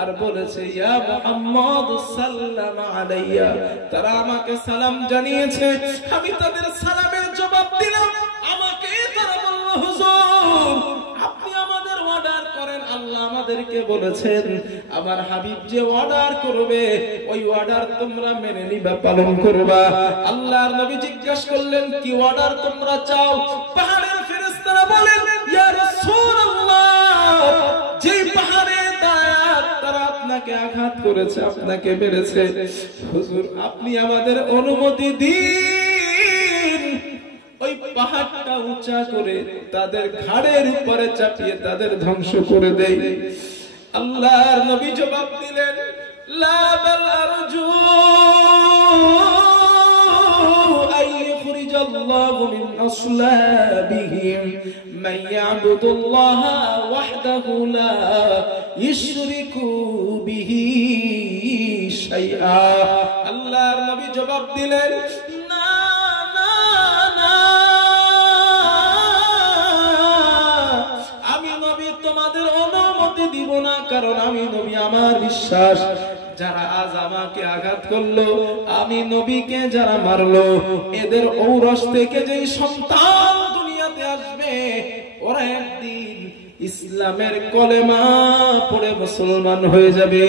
আর বলেছে, ইয়া মুহাম্মদ সাল্লাল্লাহু আলাইহি, তারা আমাকে সালাম জানিয়েছে। আমি তাদের সালামের জবাব দিলাম। আমাকে তারা বলল, হুজুর আপনি আমাদের অর্ডার করেন, আল্লাহ আমাদেরকে বলেছেন আমার হাবিব যে অর্ডার করবে ওই অর্ডার তোমরা মেনে নিবা, পালন করবা। আল্লাহর নবী জিজ্ঞাসা করলেন, কি অর্ডার তোমরা চাও? পাহাড়ের ফেরেশতারা বলেন, ইয়া রাসূলুল্লাহ, যে পাহাড়ে তারা আপনাকে আঘাত করেছে, আপনাকে মেরেছে, হুজুর আপনি আমাদের অনুমতি দিন, ওই পাহাড়টা উঁচা করে তাদের ঘাড়ের উপরে চাপিয়ে তাদের ধ্বংস করে দেই। আল্লাহর নবী জবাব দিলেন, লা বাল আরজু আইয়ুখরিজাল্লাহু মিন আসলাবিহিম মান ইয়াবুদুল্লাহা ওয়াহদাহু লা ইশরিকু বিহি শাইআ। আল্লাহর নবী জবাব দিলেন, না না না, আমি নবী তোমাদের অনুমতি দিব না, কারণ আমি নবী আমার বিশ্বাস, যারা আজ আমাকে আঘাত করলো, আমি নবীকে যারা মারলো, এদের ঔরস থেকে যে সন্তান দুনিয়াতে আসবে, ওরা একদিন ইসলামের কলেমা পড়ে মুসলমান হয়ে যাবে।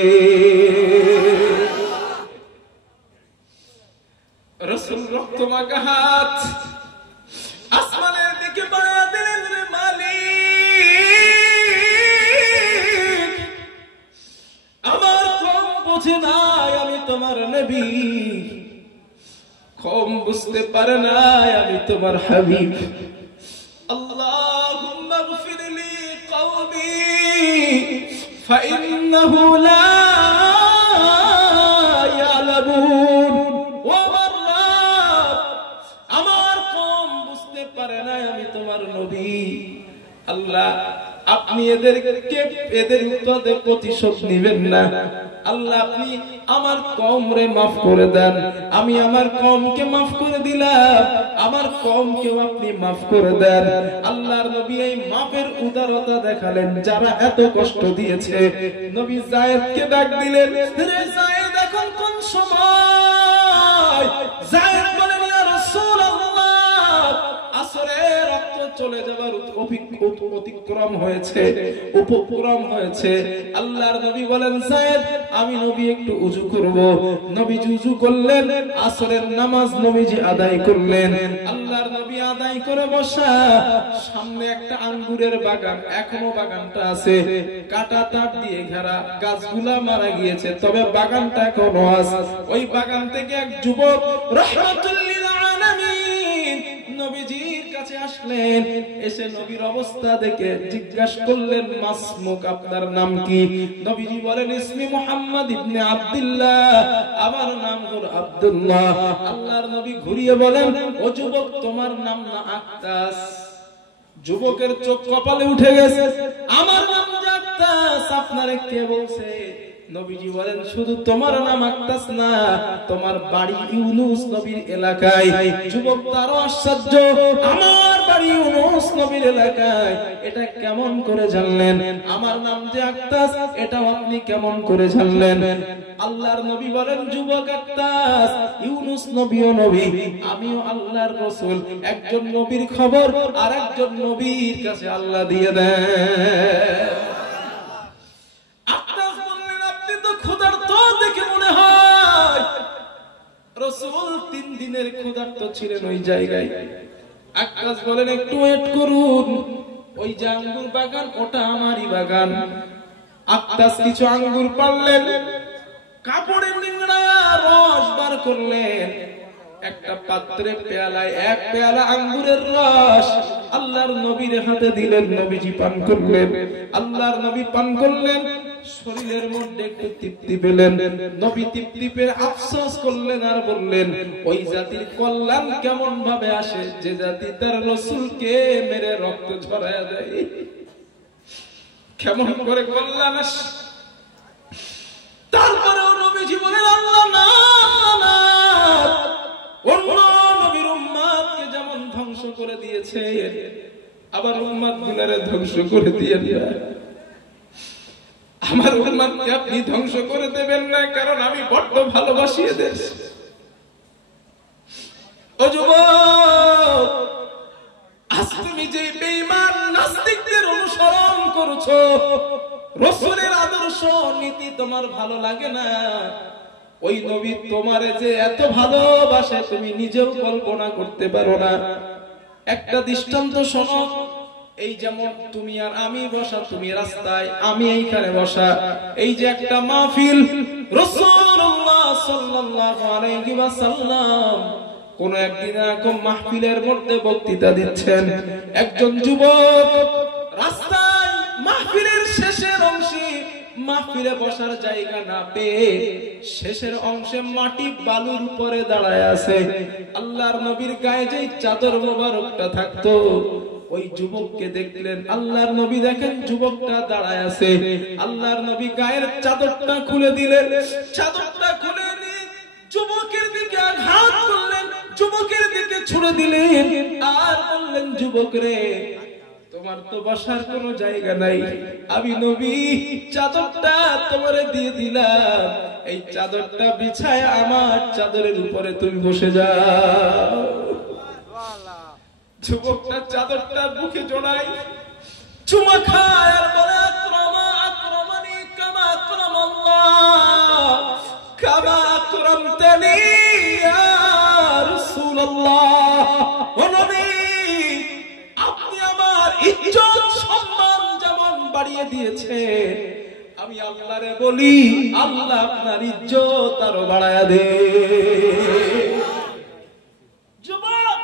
রাসূল রক্তমাখা হাত আসমানের দিকে বাড়িয়ে দিলেন, রে মালিক, আমার কম বুঝে নাই আমি তোমার নবী, কম বুঝতে পারে নাই আমি তোমার হাবিব। আল্লাহুম্মা গফির লি কওমি ফাইন্নাহু লা ইয়ালামুন, ও আমার রব, আমার কওম বুঝতে পারে না আমি তোমার নবী। আল্লাহ, আপনি এদেরকে এদের প্রতিশোধ নেবেন না। আল্লাহ, আপনি আমার কওমরে মাফ করে দেন। আমি আমার কওমকে মাফ করে দিলাম, আমার কওমকেও আপনি মাফ করে দেন। আল্লাহর নবী এই মাফের উদারতা দেখালেন যারা এত কষ্ট দিয়েছে। নবী যায়েদকে ডাক দিলেন, রে যায়েদ, এখন কোন সময়? যায়েদ বলেন, ইয়া রাসূলুল্লাহ, আসরের রক্ত চলে যাবার অতিক্রম হয়েছে, উপক্রম হয়েছে। আল্লাহর নবী বলেন, যায়েদ, আমি নবী একটু উযু করব। নবীজি উযু করলেন, আসরের নামাজ নবীজি আদায় করলেন। আল্লাহর নবী আদায় করে বসা, সামনে একটা আঙ্গুরের বাগান, এখনো বাগানটা আছে, কাটা তার দিয়ে ঘেরা, গাছগুলা মারা গিয়েছে, তবে বাগানটা এখনো আছে। ওই বাগান থেকে এক যুবক রাহমাতুল লিল আলামিন নবীজির কাছে আসলেন। এসে নবীর অবস্থা দেখে জিজ্ঞাসা করলেন, মাসমুক, আপনার নাম কি? নবীজি বলেন, ইসমি মুহাম্মদ ইবনে আব্দুল্লাহ, আমার নাম হলো আব্দুল্লাহ। আল্লাহর নবী ঘুরিয়ে বলেন, ও যুবক, তোমার নাম না আক্তাস? যুবকের চোখ কপালে উঠে গেছে, আমার নাম আক্তাস, আপনারে কে বলছে? নবীজি বলেন, শুধু তোমার নাম আক্তাস না, তোমার বাড়ি ইউনুস নবীর এলাকায়। যুবক তারও আশ্চর্য, আমার বাড়ি ইউনুস নবীর এলাকায়, এটা কেমন করে জানলেন? আমার নাম যে আক্তাস, এটাও আপনি কেমন করে জানলেন? আল্লাহর নবী বলেন, যুবক আক্তাস, ইউনুস নবীও নবী, আমিও আল্লাহর রাসূল। একজন নবীর খবর আর একজন নবীর কাছে আল্লাহ দিয়ে দেন। রাসূল 3 দিনের ক্ষুধার্ত ছিলেন ওই জায়গায়। আক্তাস বলেন, একটু ওয়েট করুন, ওই যে আঙ্গুর বাগান, ওটা আমারই বাগান। আক্তাস কিছু আঙ্গুর পারলেন, কাপড়ের নিংড়ায়া রস বার করলেন, একটা পাত্রে পেয়ালায় 1 পেয়ালা আঙ্গুরের রস আল্লাহর নবীর হাতে দিলেন। নবীজি পান করলেন। আল্লাহর নবী পান করলেন, শরীরের মধ্যে একটু তৃপ্তি পেলেন। নবী তৃপ্তি পেয়ে আফসোস করলেন আর বললেন, ওই জাতির কল্যাণ কেমন ভাবে আসে যে জাতি তার রাসূলকে মেরে রক্ত ঝরায়া দেয়? কেমন করে কল্যাণ আসে? তারপরেও নবীজি বলেন, আল্লাহ না, না, অন্য নবীর উম্মতকে যেমন ধ্বংস করে দিয়েছে, আবার উম্মতগুলোরে ধ্বংস করে দিয়েন না। আমার উম্মতকে আপনি ধ্বংস করে দেবেন না, কারণ আমি বড্ড ভালোবাসি এদের। ও যুবক, আজ তুমি যে বেঈমান নাস্তিকদের অনুসরণ করছো, রাসূলের আদর্শ নীতি তোমার ভালো লাগে না, ওই নবী তোমারে যে এত ভালোবাসে তুমি নিজেও কল্পনা করতে পারো না। একটা দৃষ্টান্ত শোনো, এই যেমন তুমি আর আমি বসা, তুমি রাস্তায়, আমি এইখানে বসা, এই যে একটা মাহফিল, রাসূলুল্লাহ সাল্লাল্লাহু আলাইহি ওয়াসাল্লাম কোন একদিন এরকম মাহফিলের মধ্যে বক্তৃতা দিচ্ছেন। একজন যুবক রাস্তায় মাহফিলের শেষের অংশে, মাহফিলে বসার জায়গা না পেয়ে শেষের অংশে মাটি বালুর উপরে দাঁড়ায় আছে। আল্লাহর নবীর গায়ে যে চাদর মোবারকটা থাকতো, ওই যুবককে দেখলেন। আল্লাহর নবী দেখেন যুবকটা দাঁড়ায় আছে, আল্লাহর নবী গায়ের চাদরটা খুলে দিলেন। চাদরটা খুলে দিয়ে যুবকের দিকে আঘাত করলেন, যুবকের দিকে ছুড়ে দিলেন আর বললেন, যুবক রে, তোমার তো বসার কোনো জায়গা নাই, আমি নবী চাদরটা তোমারে দিয়ে দিলাম, এই চাদরটা বিছায় আমার চাদরের উপরে তুমি বসে যাও। যুবকটা চাদরটা বুকে জড়াই চুমা খায় আর বলে, আকরামানি কামা আকরামাল্লাহ কামা আকরামতানি ইয়া রাসূলুল্লাহ। ও নবী, আপনি আমার ইজ্জত সম্মান যেমন বাড়িয়ে দিয়েছে, আমি আল্লাহরে বলি, আল্লাহ আপনার ইজ্জত আরো বাড়ায়া দে। যুবক,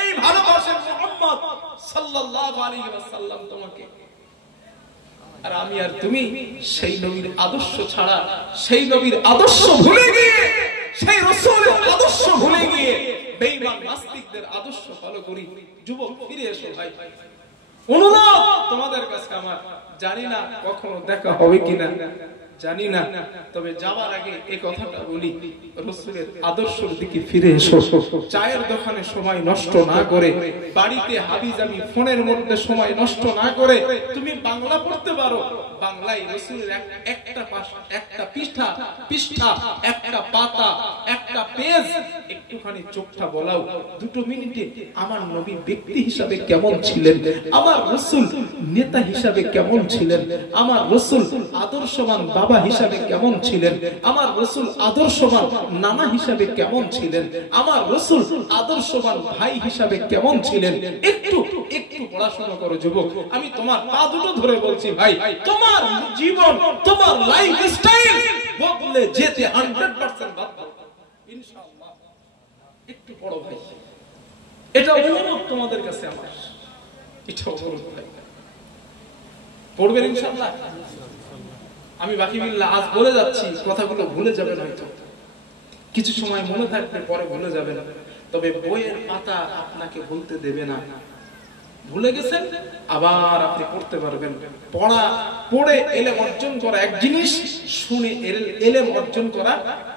এই ভালোবাসেন মুহাম্মদ সাল্লাল্লাহু আলাইহি ওয়াসাল্লাম তোমাকে, আর আমি আমি আর তুমি সেই নবীর আদর্শ ছাড়া, সেই নবীর আদর্শ ভুলে গিয়ে, সেই রাসূলের আদর্শ ভুলে গিয়ে বেঈমান নাস্তিকদের আদর্শ ফলো করি। যুবক ফিরে এসো ভাই, অনুরোধ তোমাদের কাছে আমার। জানি না কখনো দেখা হবে কিনা, জানি না, তবে যাওয়ার আগে এই কথাটা বলি, রাসূলের আদর্শের দিকে ফিরে এসো। চায়ের দোকানে সময় নষ্ট না করে, বাড়িতে হাবিজাবি ফোনের মধ্যে সময় নষ্ট না করে তুমি বাংলা পড়তে পারো, বাংলায় রাসূলের একটা পৃষ্ঠা একটা পাতা, একটা পেজ একটুখানি চোখটা বলাও, 2 মিনিটে আমার নবী ব্যক্তি হিসাবে কেমন ছিলেন, আমার রাসূল নেতা হিসাবে কেমন ছিলেন, আমার রাসূল আদর্শবান বাবা হিসাবে কেমন ছিলেন, আমার রাসূল আদর্শবান নানা হিসাবে কেমন ছিলেন, আমার রাসূল আদর্শবান ভাই হিসাবে কেমন ছিলেন, একটু পড়াশোনা করো যুবক। আমি তোমার পা দুটো ধরে বলছি ভাই, তোমার জীবন, তোমার লাইফস্টাইল বদলে যেতে 100% বাধ্য ইনশাআল্লাহ। একটু পড়ো ভাই, এটা অনুরোধ তোমাদের কাছে আমার, এটা অনুরোধ ভাই, পড়বেন ইনশাআল্লাহ। আমি বাকি বিল্লাহ আজ বলে যাচ্ছি, কথাগুলো ভুলে যাবেন, হয়তো কিছু সময় মনে থাকবে, পরে ভুলে যাবেন, তবে বইয়ের পাতা আপনাকে ভুলতে দেবে না। ভুলে গেছেন, আবার আপনি পড়তে পারবেন। পড়ে এলেম অর্জন করা এক জিনিস, শুনে এলেম অর্জন করা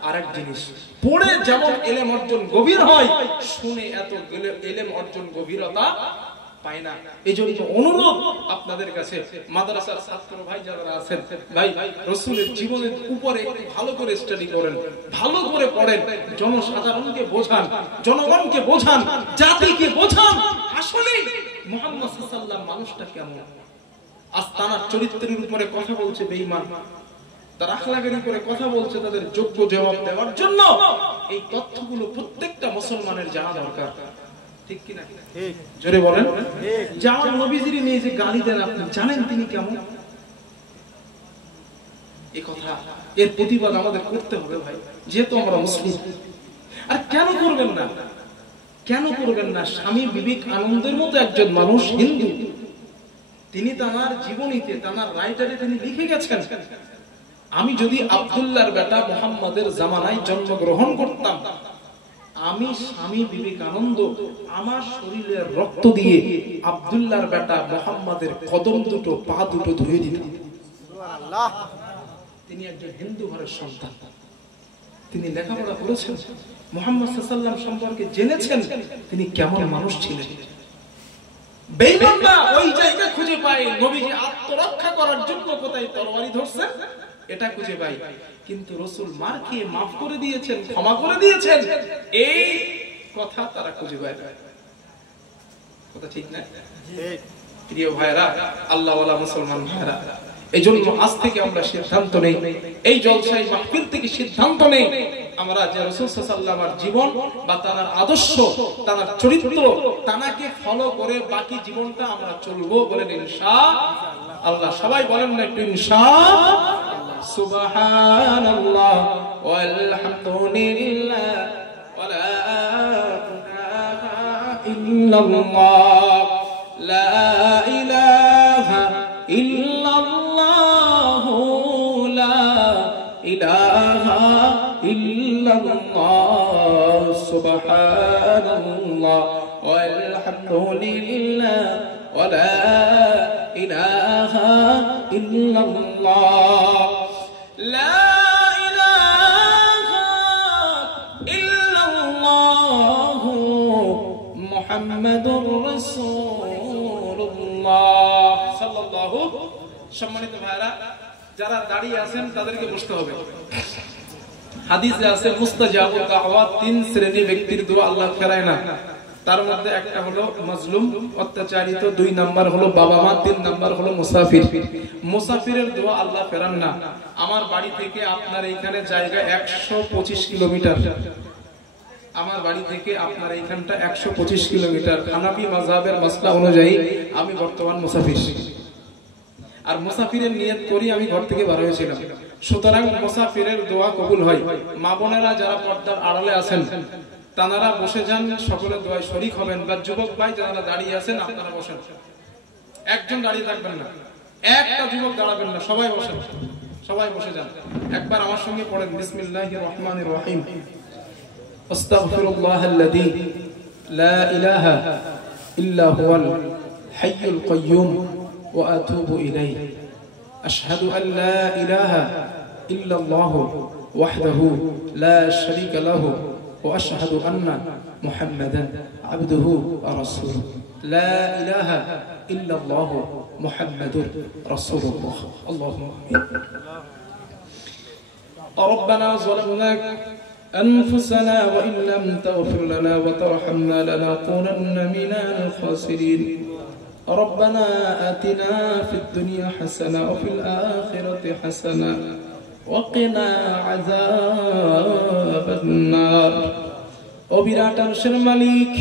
আরেক জিনিস। পড়ে যেমন এলেম অর্জন গভীর হয়, শুনে এত এলেম অর্জন গভীরতা পায় না। এইজন্য অনুরোধ আপনাদের কাছে, মাদ্রাসার ছাত্র ভাই যারা আছেন, ভাই রাসূলের জীবনের উপরে ভালো করে স্টাডি করেন, ভালো করে পড়েন, জনসাধারণকে বোঝান, জনগণকে বোঝান, জাতিকে বোঝান আসলে মুহাম্মদ সাল্লাল্লাহু আলাইহি ওয়াসাল্লাম মানুষটা কেমন। আজ তার চরিত্রের উপরে কথা বলছে বেঈমান, তার আখলাকের উপরে কথা বলছে, তাদের যোগ্য জবাব দেওয়ার জন্য এই তথ্যগুলো প্রত্যেকটা মুসলমানের জানা দরকার, ঠিক কি না? ঠিক, জোরে বলেন। যে আমার নবীজির নিয়ে যে গালি দেন, আপনি জানেন তিনি কেমন? এই কথা, এর প্রতিবাদ আমাদের করতে হবে ভাই, যেহেতু আমরা মুসলিম। আর কেন করবেন না, কেন করবেন না? স্বামী বিবেকানন্দের মতো একজন মানুষ, হিন্দু, তিনি তার জীবনীতে, তার রাইটারে তিনি লিখে গেছেন, আমি যদি আব্দুল্লাহর বেটা মুহাম্মাদের জামানায় জন্মগ্রহণ করতাম, আমি স্বামী বিবেকানন্দ আমার শরীরের রক্ত দিয়ে আব্দুল্লাহর বেটা মুহাম্মাদের কদম দুটো, পা দুটো ধুয়ে দিতাম। সুবহানাল্লাহ। তিনি একজন হিন্দু ঘরের সন্তান, তিনি লেখাপড়া করেছেন, মুহাম্মদ সাল্লাল্লাহু আলাইহি ওয়াসাল্লাম সম্পর্কে জেনেছেন তিনি কেমন মানুষ ছিলেন। বেঈমানরা ওই জায়গা খুঁজে পায় নবীজি আত্মরক্ষা করার জন্য কোথায় তরবারি ধরছেন, এটা খুঁজে পাই, কিন্তু রাসূল মার খেয়ে মাফ করে দিয়েছেন, ক্ষমা করে দিয়েছেন, এই কথা তারা খুঁজে পায়। কথা ঠিক না? ঠিক। প্রিয় ভাইরা, আল্লাহওয়ালা মুসলমান ভাইরা, এইজন্য আজ থেকে আমরা সিদ্ধান্ত নেই, এই জলসায় মাহফিল থেকে সিদ্ধান্ত নেই, আমরা যে রাসূল সাল্লাল্লাহু আলাইহি ওয়াসাল্লামের জীবন বা তার আদর্শ, তার চরিত্র, তাকে ফলো করে বাকি জীবনটা আমরা চলবো, বলেন ইনশাআল্লাহ। সবাই বলেন না একটু ইনশাআল্লাহ। সুবহানাল্লাহ ওয়ালহামদুলিল্লাহ ওয়ালা ইলাহা ইল্লাল্লাহ, লা ইলাহা ইল্লাল্লাহ, লা ইলাহা ইল্লাল্লাহ, সুবহানাল্লাহ ওয়ালহামদুলিল্লাহ ওয়ালা ইলাহা ইল্লাল্লাহ, লা ইলাহা ইল্লাল্লাহ, মুহাম্মাদুর রাসূলুল্লাহ সাল্লাল্লাহু। সম্মানিত ভাইরা, যারা দাঁড়িয়ে আছেন তাদেরকে বসতে হবে। হাদিসে আছে মুস্তাজাবুদ দাওয়াত, 3 শ্রেণীর ব্যক্তির দোয়া আল্লাহ ফেরায় না। তার মধ্যে একটা হলো মাজলুম, অত্যাচারিত, 2 নাম্বার হলো বাবা মা, 3 নাম্বার হলো মুসাফির। মুসাফিরের দোয়া আল্লাহ ফেরান না। আমার বাড়ি থেকে আপনার এইখানে জায়গা 125 কিলোমিটার, আমার বাড়ি থেকে আপনার এইখানটা 125 কিলোমিটার। হানাফি মাযহাবের মাসলা অনুযায়ী আমি বর্তমান মুসাফির, আর মুসাফিরের নিয়ত করি আমি ঘর থেকে বার হয়েছিলাম। সুতরাং মুসাফিরের দোয়া কবুল হয়। মা বোনেরা যারা পর্দার আড়ালে আছেন তারা বসে যান, সকলে দোয়ায় শরীক হবেন। বা যুবক ভাই যারা দাঁড়িয়ে আছেন আপনারা বসেন, একজন দাঁড়িয়ে থাকবেন না। একটা যুবক দাঁড়াবেন না, সবাই বসেন, সবাই বসে যান। একবার আমার সঙ্গে পড়েন বিসমিল্লাহির রহমানির রহিম। আস্তাগফিরুল্লাহাল্লাযী লা ইলাহা ইল্লা হুয়াল হাইয়ুল কাইয়্যুম ওয়া আতুবু ইলাইহি। আশহাদু আল লা ইলাহা ইল্লাল্লাহু ওয়াহদাহু লা শারীকা লাহু ওয়া আশহাদু আন্না মুহাম্মাদান আবদুহু ওয়া রাসূলুহু। লা ইলাহা ইল্লাল্লাহু মুহাম্মাদুর রাসূলুল্লাহ। আল্লাহুম্মা আমিন। ربنا ظلمنا أنفسنا وإن لم تغفر لنا وترحمنا لنكونن من الخاسرين. ربنا آتنا في الدنيا حسنة وفي الآخرة حسنة وقنا عذاب النار. وبرات عرشের মালিক,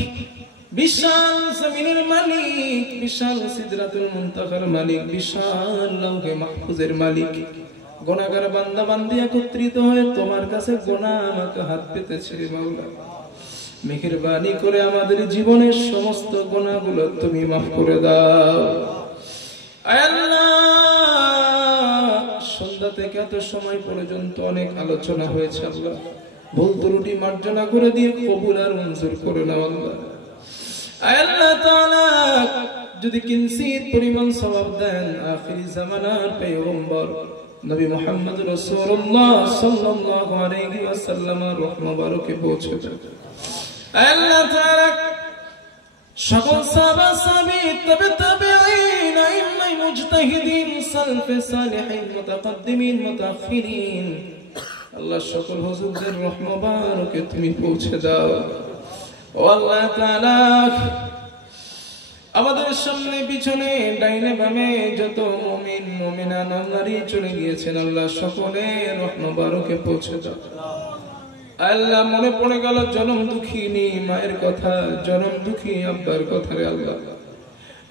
বিশাল জমিনের মালিক, বিশাল সিদরাতুল মুনতাহার মালিক, বিশাল লাউহে মাহফুজের মালিক, গুনাহগার বান্দা বান্দি একত্রিত হয়ে তোমার কাছে গুনাহ আমাকে হাত পেতেছে রে মাওলা। মেহেরবানি করে আমাদের জীবনের সমস্ত গুনাহগুলো তুমি মাফ করে দাও। আয় আল্লাহ, সন্ধ্যা থেকে এত সময় পর্যন্ত অনেক আলোচনা হয়েছে আল্লাহ, ভুল ত্রুটি মার্জনা করে দিয়ে কবুল আর মঞ্জুর করে নাও আল্লাহ। আয় আল্লাহ তাআলা, যদি কিঞ্চিত পরিমাণ সওয়াব দেন আখিরি জামানার পয়গম্বর নবী মুহাম্মদ রাসূলুল্লাহ সাল্লাল্লাহু আলাইহি ওয়াসাল্লামের রূহ মুবারকে পৌঁছে দেন। আল্লাহ তাআলা সকল সাহাবা সাহাবী তবে তাবেঈন আইম্মাই মুজতাহিদিন সালফে সালেহিন মুতাকাদ্দিমিন মুতাআখিরিন আল্লাহ সকল হুজুরদের রূহ মুবারকে তুমি পৌঁছে দাও। ও আল্লাহ তাআলা, আমাদের সামনে পিছনে ডাইনে বামে যত মুমিন মুমিনা নারী চলে গিয়েছেন আল্লাহ সকলের রূহ মুবারকে পৌঁছে দাও। আল্লাহ, মনে পড়ে গেল জনম দুঃখিনী মায়ের কথা, জনম দুঃখী আব্বার কথা রে আল্লাহ।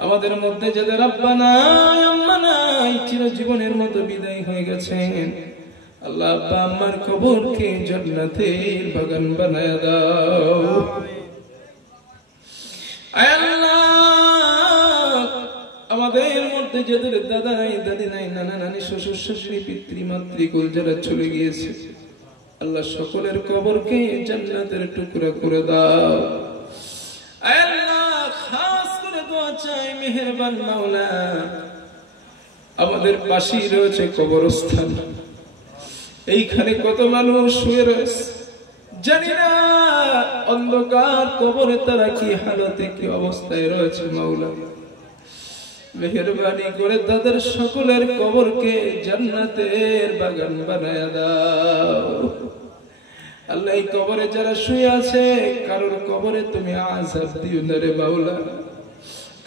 আমাদের মধ্যে যাদের আব্বা নাই আম্মা নাই, চিরজীবনের মতো বিদায় হয়ে গেছেন আল্লাহ, আব্বা আম্মার কবরকে জান্নাতের বাগান বানায় দাও। আল্লাহ, আমাদের মধ্যে যাদের দাদা নাই দাদি নাই নানা নানি শ্বশুর শাশুড়ি পিতৃ মাতৃকুল যারা চলে গিয়েছে আল্লাহ সকলের কবরকে জান্নাতের টুকরা করে দাও। আল্লাহ, খাস করে দোয়া চাই মেহেরবান মাওলা, আমাদের পাশেই রয়েছে কবরস্থান, এইখানে কত মানুষ শুয়ে রয়েছে, জানি না অন্ধকার কবরে তারা কি হালতে কি অবস্থায় রয়েছে মাওলা। মেহেরবানি করে তাদের সকলের কবরকে জান্নাতের বাগান বানায়া দাও। আল্লাহ, এই কবরে যারা শুয়ে আছে কারোর কবরে তুমি আযাব দিও না রে মাওলা,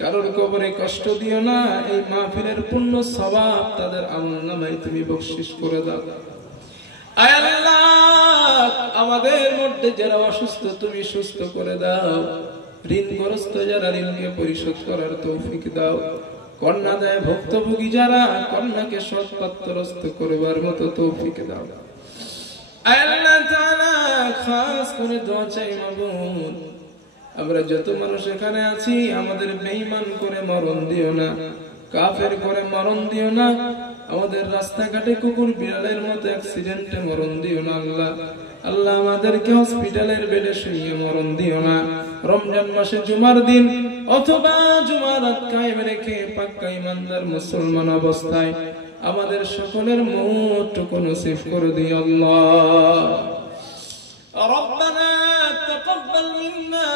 কারোর কবরে কষ্ট দিও না। এই মাহফিলের পুণ্য সওয়াব তাদের আমলনামায় তুমি বকশিশ করে দাও। আয় আল্লাহ, আমাদের মধ্যে যারা অসুস্থ তুমি সুস্থ করে দাও, ঋণগ্রস্ত যারা ঋণকে পরিশোধ করার তৌফিক দাও, কন্যা দেয় ভুক্তভোগী যারা কন্যাকে সৎপাত্রস্থ করবার মতো তৌফিক দাও। আল্লাহ তাআলা, খাস করে দোয়া চাই মাবুদ, আমরা যত মানুষ এখানে আছি আমাদের বেঈমান করে মরণ দিও না, কাফের করে মরণ দিও না, আমাদের রাস্তাঘাটে কুকুর বিড়ালের মতো অ্যাক্সিডেন্টে মরণ দিও না আল্লাহ। আল্লাহ, আমাদেরকে হসপিটালের বেডে শুইয়ে মরণ দিও না। রমজান মাসে জুমার দিন অথবা জুমার রাত কায়েম রেখে পাক্কা ঈমানদার মুসলমান অবস্থায় আমাদের সকলের মওতটুকু নসিব করে দিও আল্লাহ। রব্বানা তাকাব্বাল মিন্না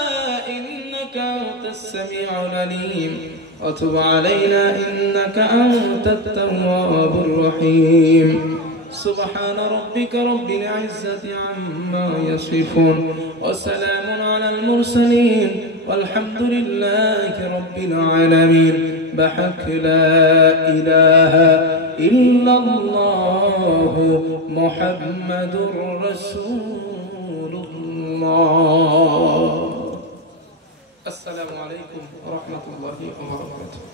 ইন্নাকা আনতাস সামিউল আলীম ওয়া তুব আলাইনা ইন্নাকা আনতাত তাওয়াবুর রহিম। سبحان ربك رب العزة عما يصفون وسلام على المرسلين والحمد لله رب العالمين بحق لا إله إلا الله محمد رسول الله. السلام عليكم ورحمة الله وبركاته.